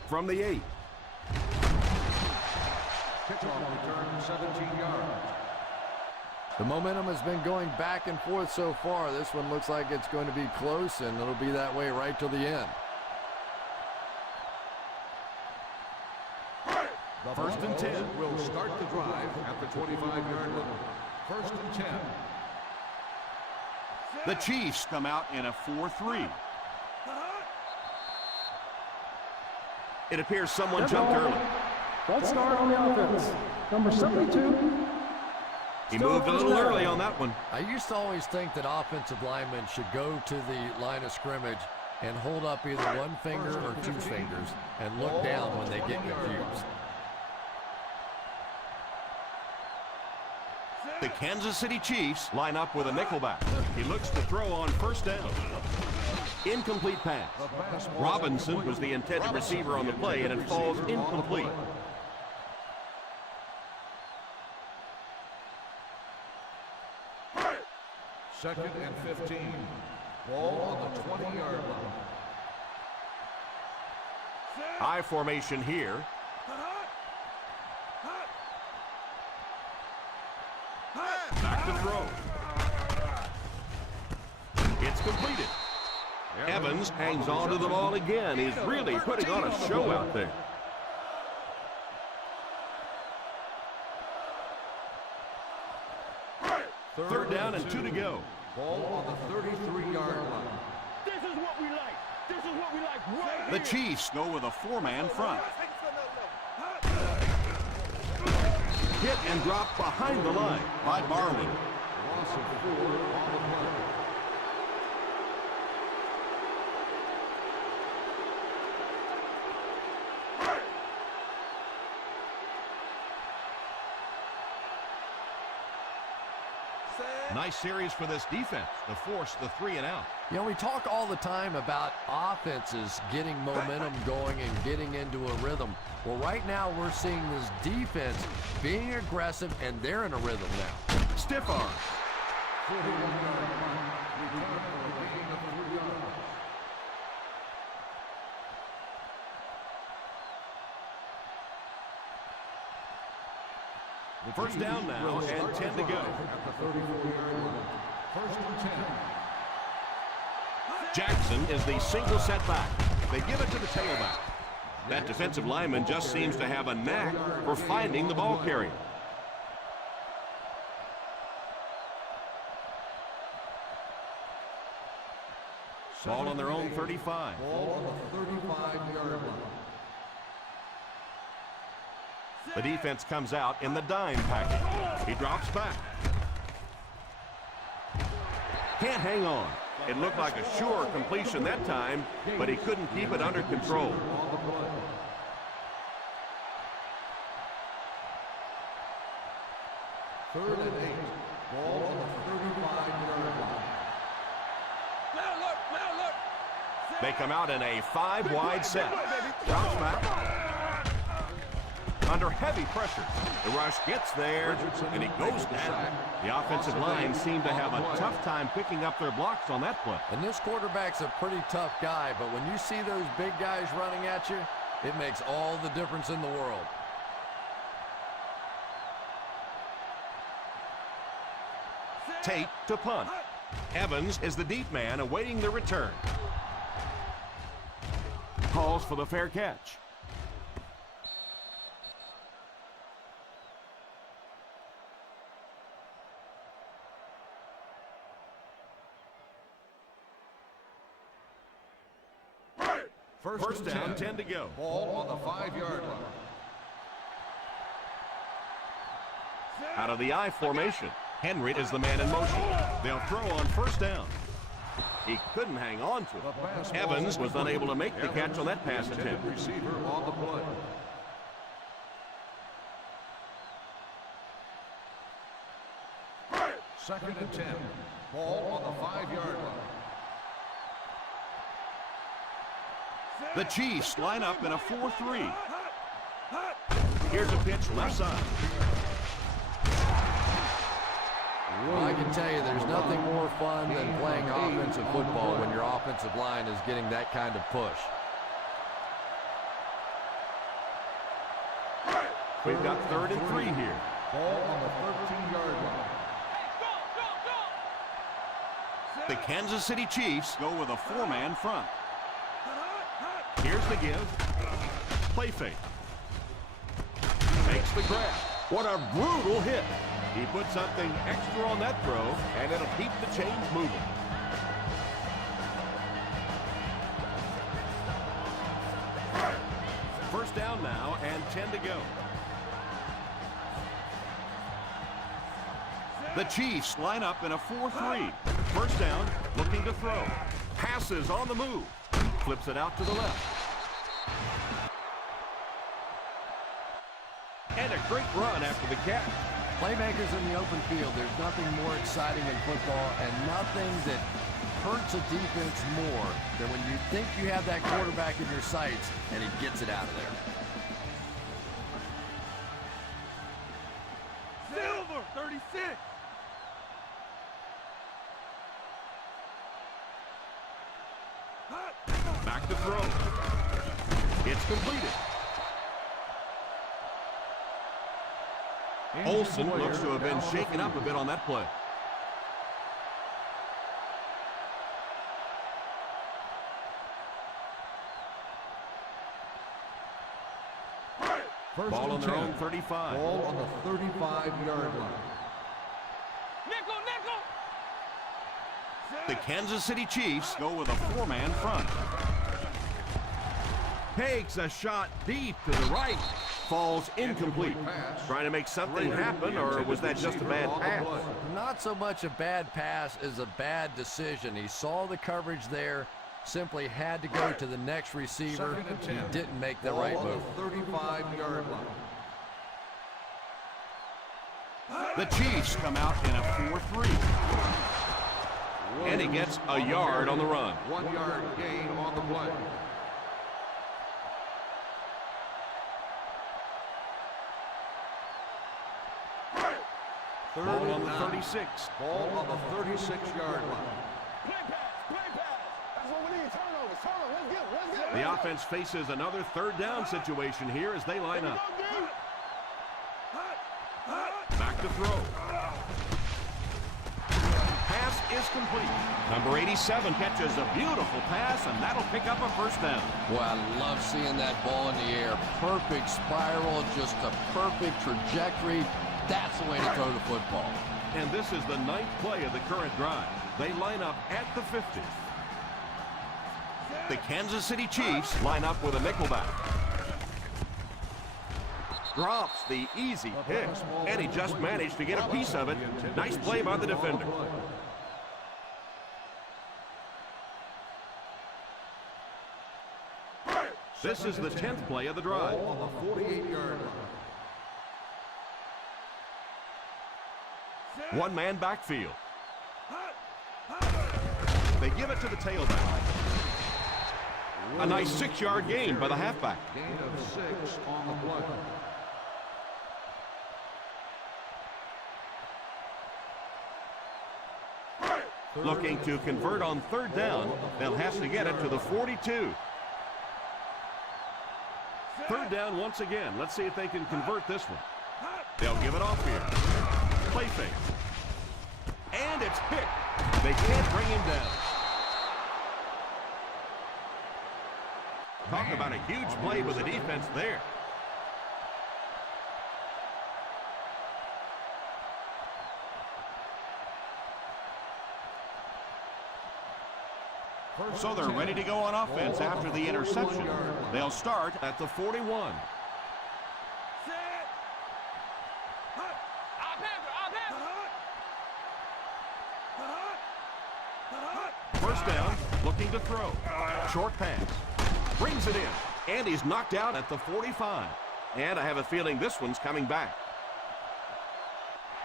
From the 8. Kickoff return 17 yards. The momentum has been going back and forth so far. This one looks like it's going to be close, and it'll be that way right till the end. The first and 10 will start the drive at the 25-yard line. First and 10. The Chiefs come out in a 4-3. It appears someone jumped early. Let's start on the offense. Number 72. He moved a little early on that one. I used to always think that offensive linemen should go to the line of scrimmage and hold up either one finger or two fingers and look down when they get confused. The Kansas City Chiefs line up with a nickelback. He looks to throw on first down. Incomplete pass. Robinson was the intended receiver on the play, and it falls incomplete. Second and 15. Ball on the 20-yard line. I formation here. Back to throw. It's completed. Evans hangs on to the ball again. He's really putting on a show out there. Third down and 2 to go. Ball on the 33-yard line. This is what we like. This is what we like right The here. Chiefs go with a 4-man front. Hit and drop behind the line by Barwin. Loss of 4 on the play. Nice series for this defense to force the 3 and out. You know, we talk all the time about offenses getting momentum going and getting into a rhythm. Well, right now we're seeing this defense being aggressive, and they're in a rhythm now. Stiff arm. 41-yard line. Return for a gain of 3 yards. First down now and 10 to go. At the 34-yard line. First and 10. Jackson is the single setback. They give it to the tailback. That defensive lineman just seems to have a knack for finding the ball carrier. Ball on their own 35. Ball on the 35-yard line. The defense comes out in the dime package. He drops back. Can't hang on. It looked like a sure completion that time, but he couldn't keep it under control. On the play. Third and 8. Ball on the 35-yard line. Now look, now look. They come out in a 5-wide set. Drops back. Under heavy pressure. The rush gets there, and he goes down. The offensive line seemed to have a tough time picking up their blocks on that play. And this quarterback's a pretty tough guy, but when you see those big guys running at you, it makes all the difference in the world. Tate to punt. Evans is the deep man awaiting the return. Calls for the fair catch. First down, 10 to go. Ball on the 5-yard line. Out of the I formation. Henry is the man in motion. They'll throw on first down. He couldn't hang on to it. Evans was unable to make the catch on that pass attempt. Receiver on the play. Second and 10. Ball on the 5-yard line. The Chiefs line up in a 4-3. Here's a pitch left side. Well, I can tell you there's nothing more fun than playing offensive football when your offensive line is getting that kind of push. We've got 3rd and 3 here. Ball on the 13-yard line. The Kansas City Chiefs go with a 4-man front. Here's the give. Play fake. Makes the grab. What a brutal hit. He put something extra on that throw, and it'll keep the chains moving. First down now, and 10 to go. The Chiefs line up in a 4-3. First down, looking to throw. Passes on the move. Flips it out to the left. And a great run after the catch. Playmakers in the open field, there's nothing more exciting in football and nothing that hurts a defense more than when you think you have that quarterback in your sights and he gets it out of there. Silver, 36. Back to throw. It's completed. Olsen looks to have been shaken up a bit on that play. Ball on their own 35. Ball on the 35-yard line. Nickel, nickel. The Kansas City Chiefs go with a 4-man front. Takes a shot deep to the right. Falls incomplete. Trying to make something happen, or was that just a bad pass? Not so much a bad pass as a bad decision. He saw the coverage there, simply had to go to the next receiver. He didn't make the right move. 35-yard line. The Chiefs come out in a 4-3. And he gets a yard on the run. 1-yard gain on the play. Ball on the 36. Ball on the 36-yard line. Play pass, play pass. That's what we need. Turnovers, turnovers. Let's get it. The offense faces another 3rd down situation here as they line up. Back to throw. Pass is complete. Number 87 catches a beautiful pass, and that'll pick up a first down. Well, I love seeing that ball in the air. Perfect spiral, just a perfect trajectory. That's the way to throw the football. And this is the 9th play of the current drive. They line up at the 50. The Kansas City Chiefs line up with a nickelback. Drops the easy pick, and he just managed to get a piece of it. Nice play by the defender. This is the 10th play of the drive. Ball on the 48-yard line. 1-man backfield. They give it to the tailback. A nice 6-yard gain by the halfback. Gain of 6 on the play. Looking to convert on 3rd down. They'll have to get it to the 42. 3rd down once again. Let's see if they can convert this one. They'll give it off here. Play fake. And it's picked. They can't bring him down. Talk about a huge play with the defense there. So they're ready to go on offense after the interception. They'll start at the 41. Set. I'll first down, looking to throw. Short pass. Brings it in. And he's knocked out at the 45. And I have a feeling this one's coming back.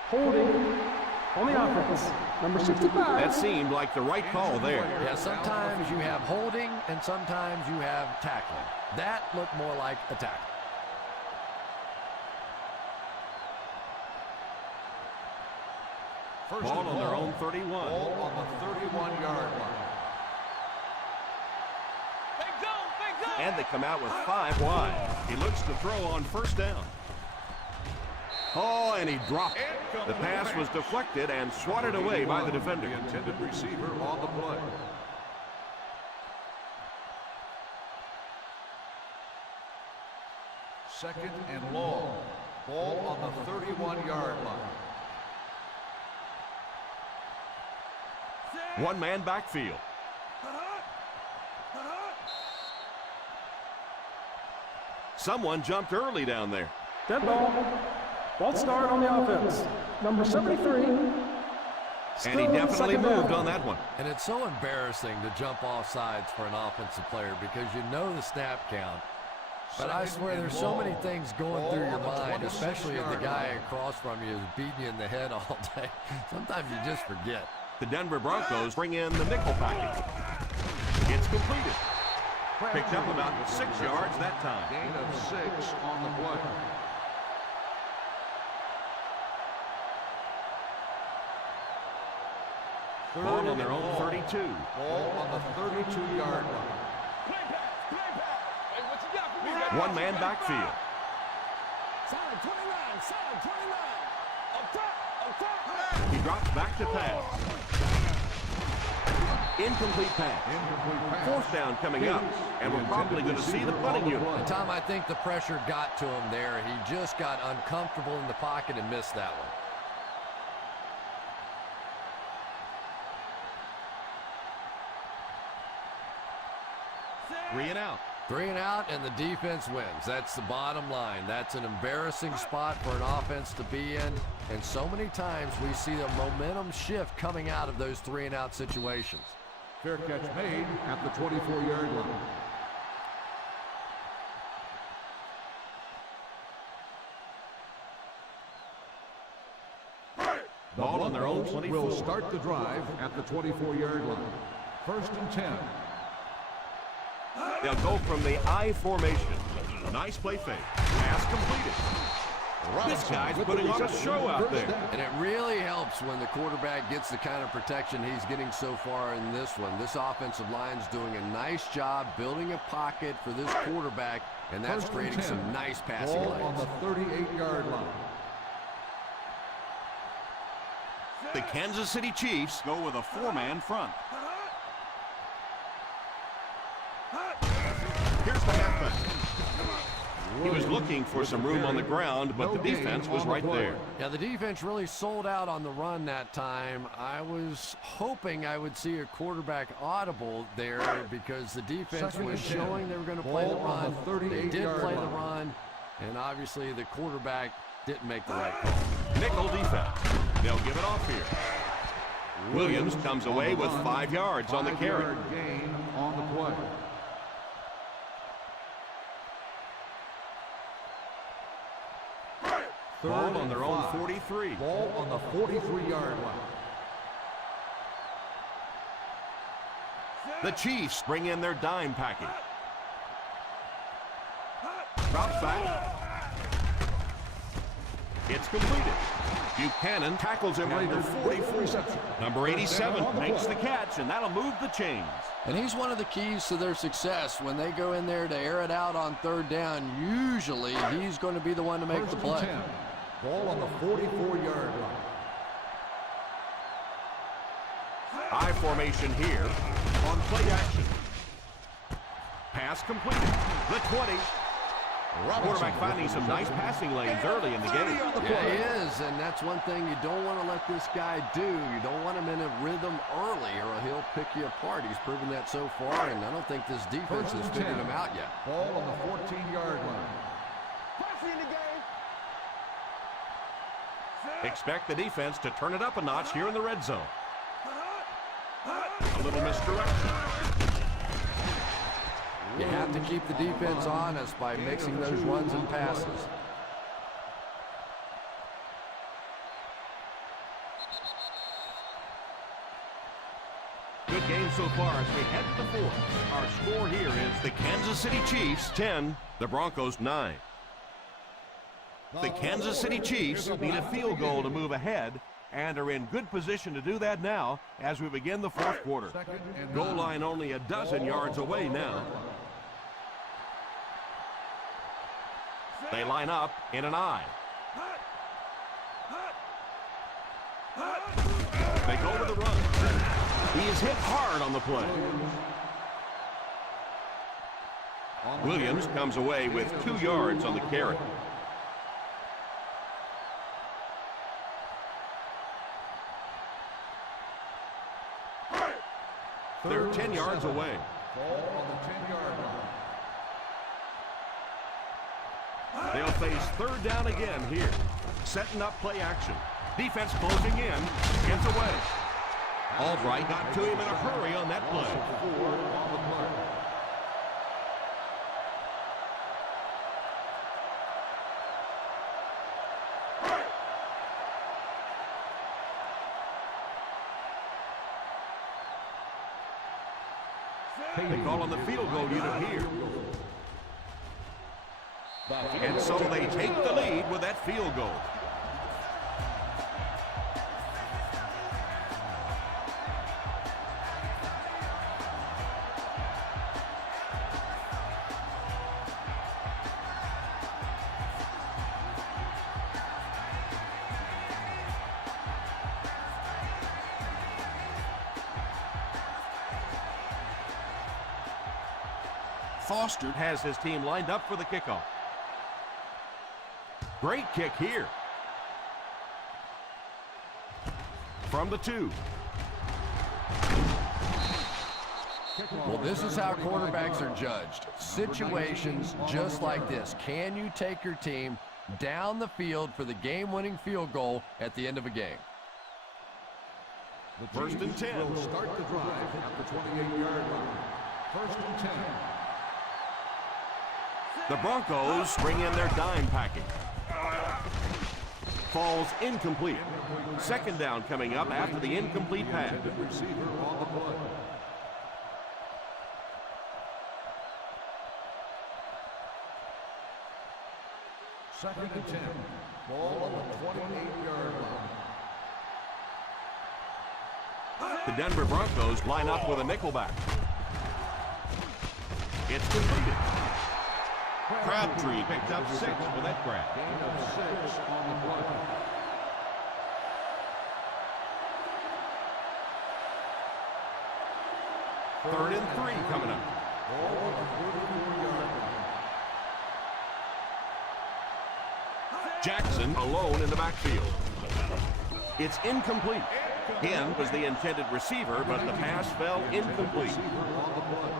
Holding on the offense. Number 65. That seemed like the right call there. Yeah, sometimes you have holding and sometimes you have tackling. That looked more like a tackle. Ball on their own 31. Ball on the 31-yard line. And they come out with 5 wide. He looks to throw on first down. Oh, and he dropped it. The pass was deflected and swatted away by the defender. The intended receiver on the play. Second and long. Ball on the 31-yard line. One-man backfield. Someone jumped early down there. Dead ball. False start on the offense. Number 73. And he definitely moved on that one. And it's so embarrassing to jump off sides for an offensive player because you know the snap count. But I swear there's so many things going through your mind, especially if the guy across from you is beating you in the head all day. Sometimes you just forget. The Denver Broncos bring in the nickel package. It's completed. Picked up about 6 yards that time. Gain of 6 on the play. Ball on their own 32. Ball on the 32-yard line. One-man backfield. Side 29, side 29. Up top. He drops back to pass. Incomplete pass. Incomplete pass. Fourth down coming up, and we're probably going to see the punting unit. Tom, I think the pressure got to him there. He just got uncomfortable in the pocket and missed that one. Three and out. 3 and out, and the defense wins. That's the bottom line. That's an embarrassing spot for an offense to be in, and so many times we see the momentum shift coming out of those 3 and out situations. Fair catch made at the 24-yard line. Ball on their own 24. Will start the drive at the 24-yard line. First and 10. They'll go from the I formation. Nice play fake. Pass completed. This guy's putting on a show out there. And it really helps when the quarterback gets the kind of protection he's getting so far in this one. This offensive line's doing a nice job building a pocket for this quarterback, and that's creating some nice passing Ball lanes. on the 38-yard line. The Kansas City Chiefs go with a 4-man front. Here's the halfback. He was looking for some room on the ground, but the defense was right there. Yeah, the defense really sold out on the run that time. I was hoping I would see a quarterback audible there because the defense was showing they were going to play the run. They did play the run, and obviously the quarterback didn't make the right call. Nickel defense. They'll give it off here. Williams comes away with 5 yards on the carry. 5-yard gain on the play. Ball on their own 43. Ball on the 43-yard line. The Chiefs bring in their dime package. Drops back. It's completed. Buchanan tackles him at the 44. Number 87 makes the catch, and that'll move the chains. And he's one of the keys to their success. When they go in there to air it out on 3rd down, usually he's going to be the one to make the play. Ball on the 44-yard line. I formation here on play action. Pass completed. The 20. Quarterback finding some nice passing lanes early in the game. Yeah, he is, and that's one thing you don't want to let this guy do. You don't want him in a rhythm early, or he'll pick you apart. He's proven that so far, and I don't think this defense has figured him out yet. Ball on the 14-yard line. Expect the defense to turn it up a notch here in the red zone. little misdirection. You have to keep the defense honest by mixing those runs and passes. Good game so far as we head to the fourth. Our score here is the Kansas City Chiefs 10, the Broncos 9. The Kansas City Chiefs need a field goal to move ahead and are in good position to do that now as we begin the fourth quarter. Goal line only a dozen yards away now. They line up in an I. They go with the run. He is hit hard on the play. Williams comes away with 2 yards on the carry. They're 10 yards away. Ball on the 10-yard line. They'll face third down again here. Setting up play action. Defense closing in. Gets away. Albright got to him in a hurry on that play. They call on the field goal unit here. And so they take the lead with that field goal. Foster has his team lined up for the kickoff. Great kick here. From the 2. Well, this is how quarterbacks are judged. Situations just like this. Can you take your team down the field for the game-winning field goal at the end of a game? The First and 10. will start the drive at the 28-yard line. First and 10. The Broncos bring in their dime package. Falls incomplete. Second down coming up after the incomplete pass. Receiver on the play. Second and 10. Ball on the 28-yard line. The Denver Broncos line up with a nickelback. It's completed. Crabtree picked up 6 for that grab. Gain of 6 on the play. Third and 3 coming up. Ball on the 34-yard line. Jackson alone in the backfield. It's incomplete. In was the intended receiver, but the pass fell incomplete. Receiver on the play.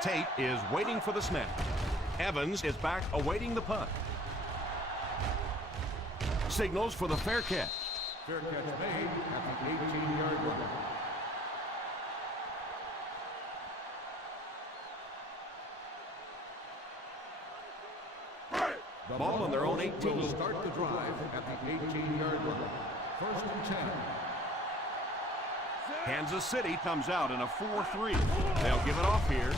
Tate is waiting for the snap. Evans is back awaiting the punt. Signals for the fair catch. Fair catch made at the 18-yard line. The Ball on their own 18. will start the drive at the 18-yard line. First and 10. Kansas City comes out in a 4-3. They'll give it off here.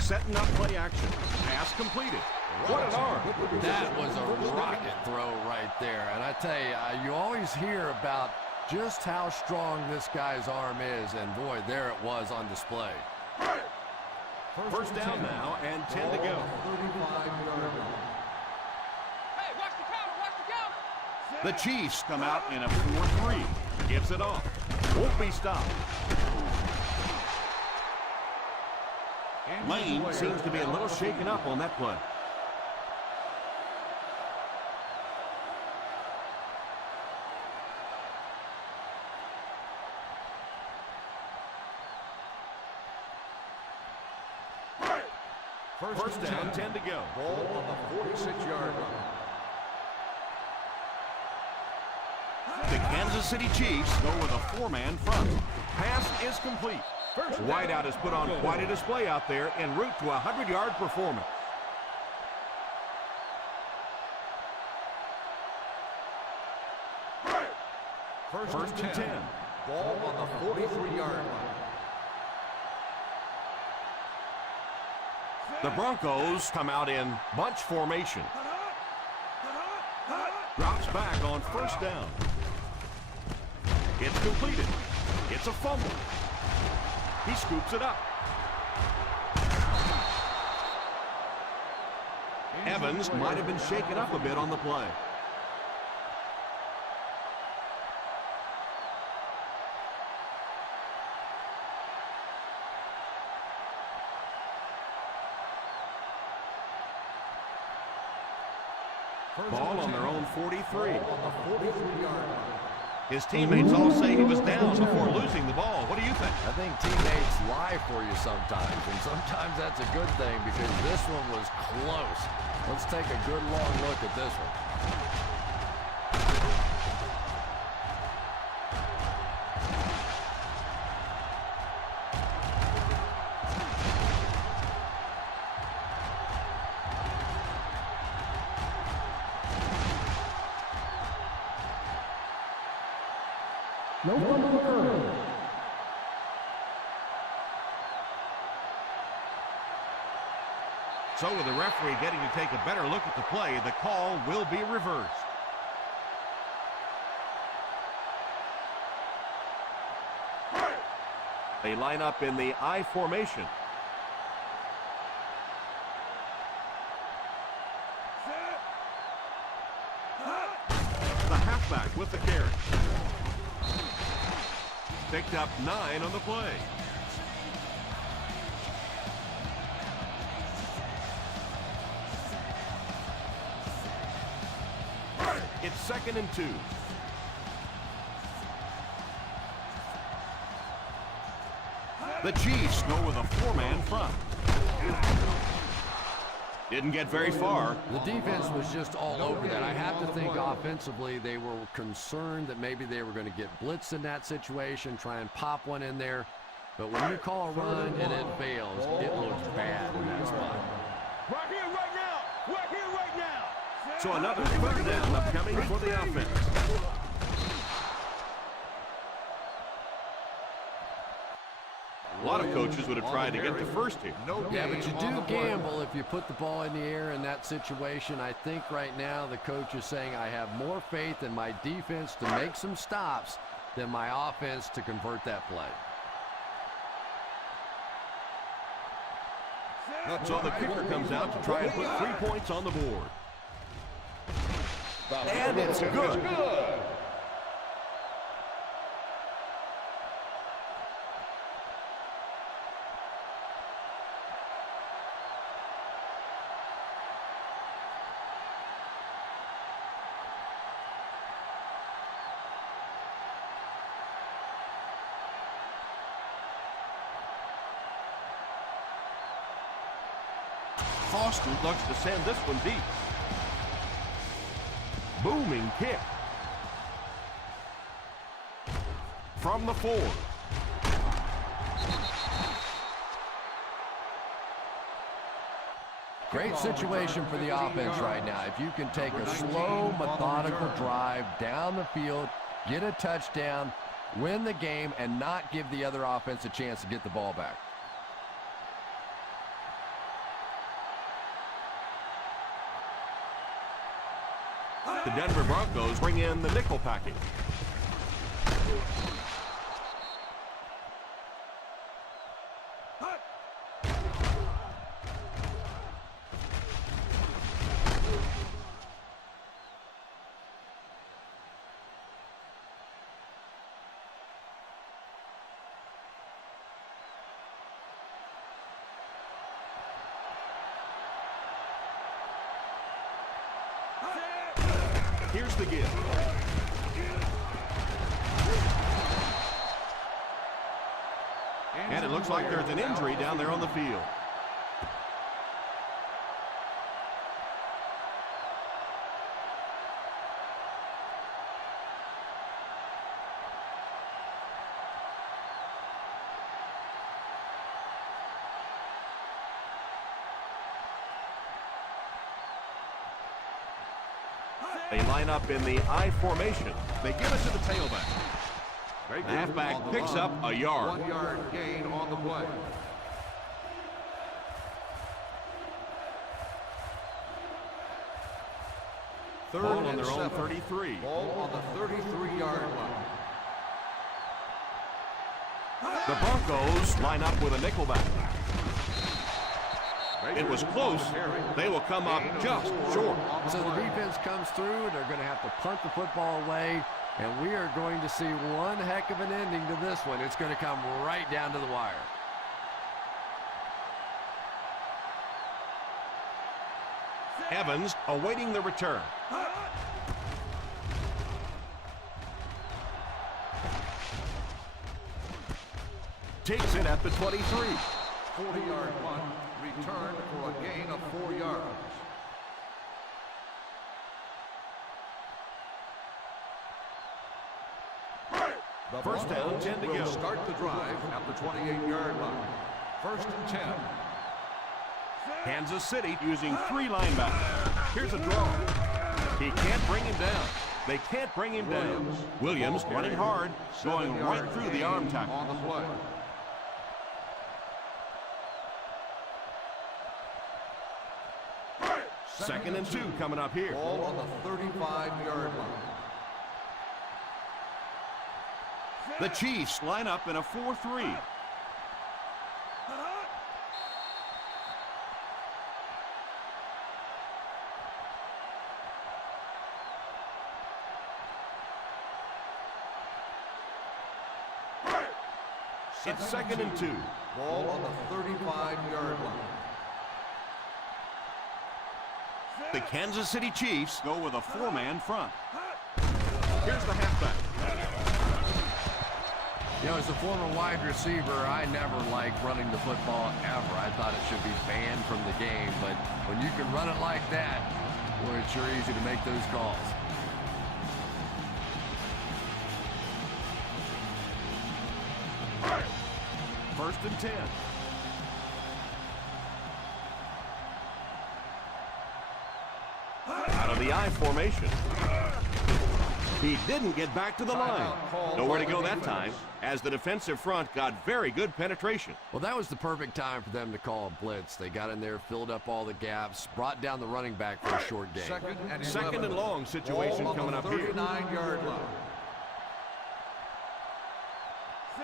Setting up play action. Pass completed. What an arm. That was a rocket throw right there. And I tell you, you always hear about just how strong this guy's arm is. And boy, there it was on display. First down now and 10 to go. 35-yard line. The Chiefs come out in a 4-3. Gives it off. Won't be stopped. Lane seems to be a little shaken up on that play. First down, 10 to go. Ball on the 46-yard line. The Kansas City Chiefs go with a 4-man front. Pass is complete. Wideout has put on quite a display out there en route to a 100-yard performance. First and 10. Ball on the 43-yard line. The Broncos come out in bunch formation. Drops back on first down. It's completed. It's a fumble. He scoops it up. Evans might have been shaken up a bit on the play. Ball on their own 43. His teammates all say he was down before losing the ball. What do you think? I think teammates lie for you sometimes, and sometimes that's a good thing because this one was close. Let's take a good long look at this one. No fumble occurred. So with the referee getting to take a better look at the play, the call will be reversed. They line up in the I formation. The halfback with the carry. Picked up 9 on the play. It's 2nd and 2. The Chiefs go with a 4-man front. Didn't get very far. The defense was just all over that. I have to think offensively they were concerned that maybe they were going to get blitzed in that situation, try and pop one in there. But when you call a run and it fails, it looks bad in that spot. Right here, right now. Right here, right now. So another 3rd down upcoming for the offense. A lot of coaches would have tried to get the first here. Yeah, but you do gamble if you put the ball in the air in that situation. I think right now the coach is saying I have more faith in my defense to make some stops than my offense to convert that play. So the kicker comes out to try and put 3 points on the board. And it's good. Foster looks to send this one deep. Booming kick. From the 4. Great situation for the offense right now. If you can take a slow, methodical drive down the field, get a touchdown, win the game, and not give the other offense a chance to get the ball back. The Denver Broncos bring in the nickel package. Here's the give. And it looks like there's an injury down there on the field. They line up in the I formation. They give it to the tailback. The halfback picks up a yard. 1 yard gain on the play. Ball on their own 33. Ball on the 33-yard line. The Broncos line up with a nickelback. It was close. They will come up just short. So the defense comes through, and they're going to have to punt the football away, and we are going to see one heck of an ending to this one. It's going to come right down to the wire. Evans awaiting the return. Takes it at the 23. 40-yard punt, returned for a gain of 4 yards. The First down, 10 to will go. Start the drive at the 28-yard line. First and 10. Kansas City using 3 linebackers. Here's a draw. He can't bring him down. They can't bring him down. Williams running hard, going right through the arm tackle. On the play. Second and 2 coming up here. Ball on the 35-yard line. The Chiefs line up in a 4-3. It's second and 2. Ball on the 35-yard line. The Kansas City Chiefs go with a 4-man front. Here's the halfback. You know, as a former wide receiver, I never liked running the football ever. I thought it should be banned from the game, but when you can run it like that, boy, it's sure easy to make those calls. First and 10. Out of the I formation. He didn't get back to the line. Nowhere to go that time, as the defensive front got very good penetration. Well, that was the perfect time for them to call a blitz. They got in there, filled up all the gaps, brought down the running back for a short gain. Second and long situation coming up here. 39-yard line.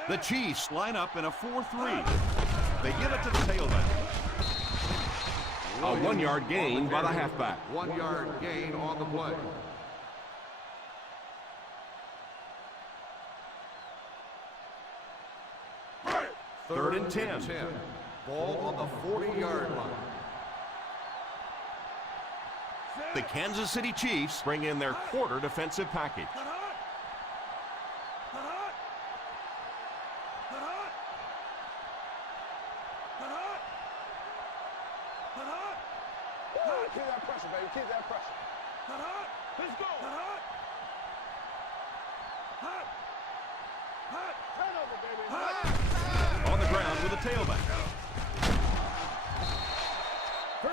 The Chiefs line up in a 4-3. They give it to the tailback. A 1-yard gain by the halfback. 1 yard gain on the play. Third and 10. Ball on the 40-yard line. The Kansas City Chiefs bring in their quarter defensive package. Keep that pressure, baby. Keep that pressure. Let's go. Turnover, baby. On the ground with a tailback.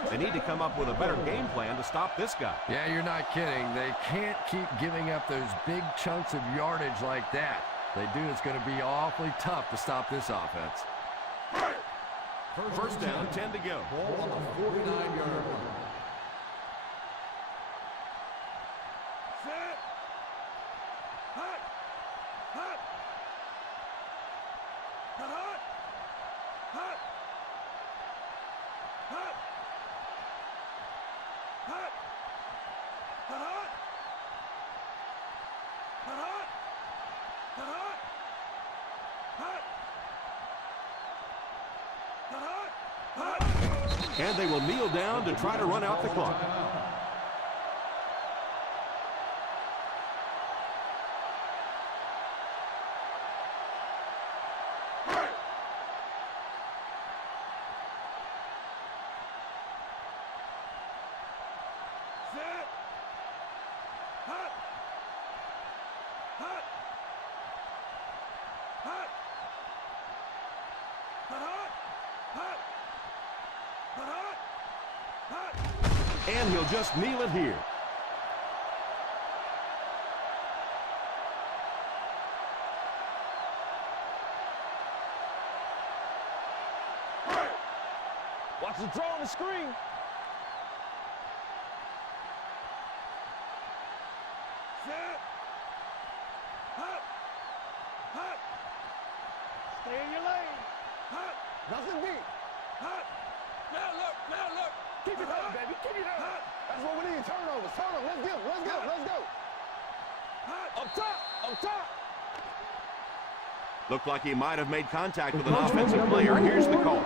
They need to come up with a better game plan to stop this guy. Yeah, you're not kidding. They can't keep giving up those big chunks of yardage like that. If they do, it's going to be awfully tough to stop this offense. First down, 10 to go. Ball on the 49-yard line. And they will kneel down to try to run out the clock. And he'll just kneel it here. Watch the draw on the screen. Set. Hut. Hut. Stay in your lane. Hut. Nothing deep. Hut. Now look. Keep it up, baby. Keep it up. That's what we need. Turnovers. Let's go. Up top. Looked like he might have made contact with an offensive player. Here's the call.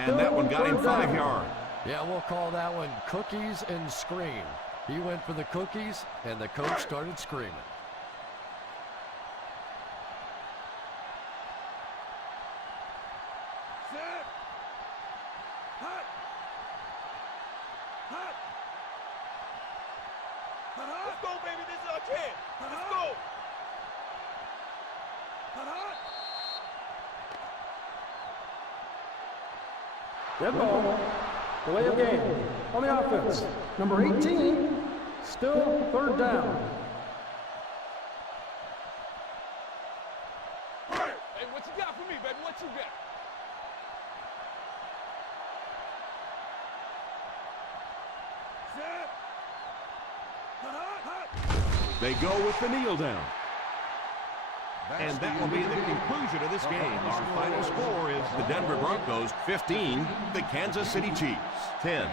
And that one got him 5 yards. Yeah, we'll call that one cookies and scream. He went for the cookies, and the coach started screaming. Set. Hut. Let's go, baby. This is our chance. Let's go. Dead ball. Delay of game. On the offense. Number 18. Still third down. Hey, what you got for me, baby? What you got? Set. They go with the kneel down. And that will be the conclusion of this game. Our final score is the Denver Broncos 15, the Kansas City Chiefs 10.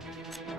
game.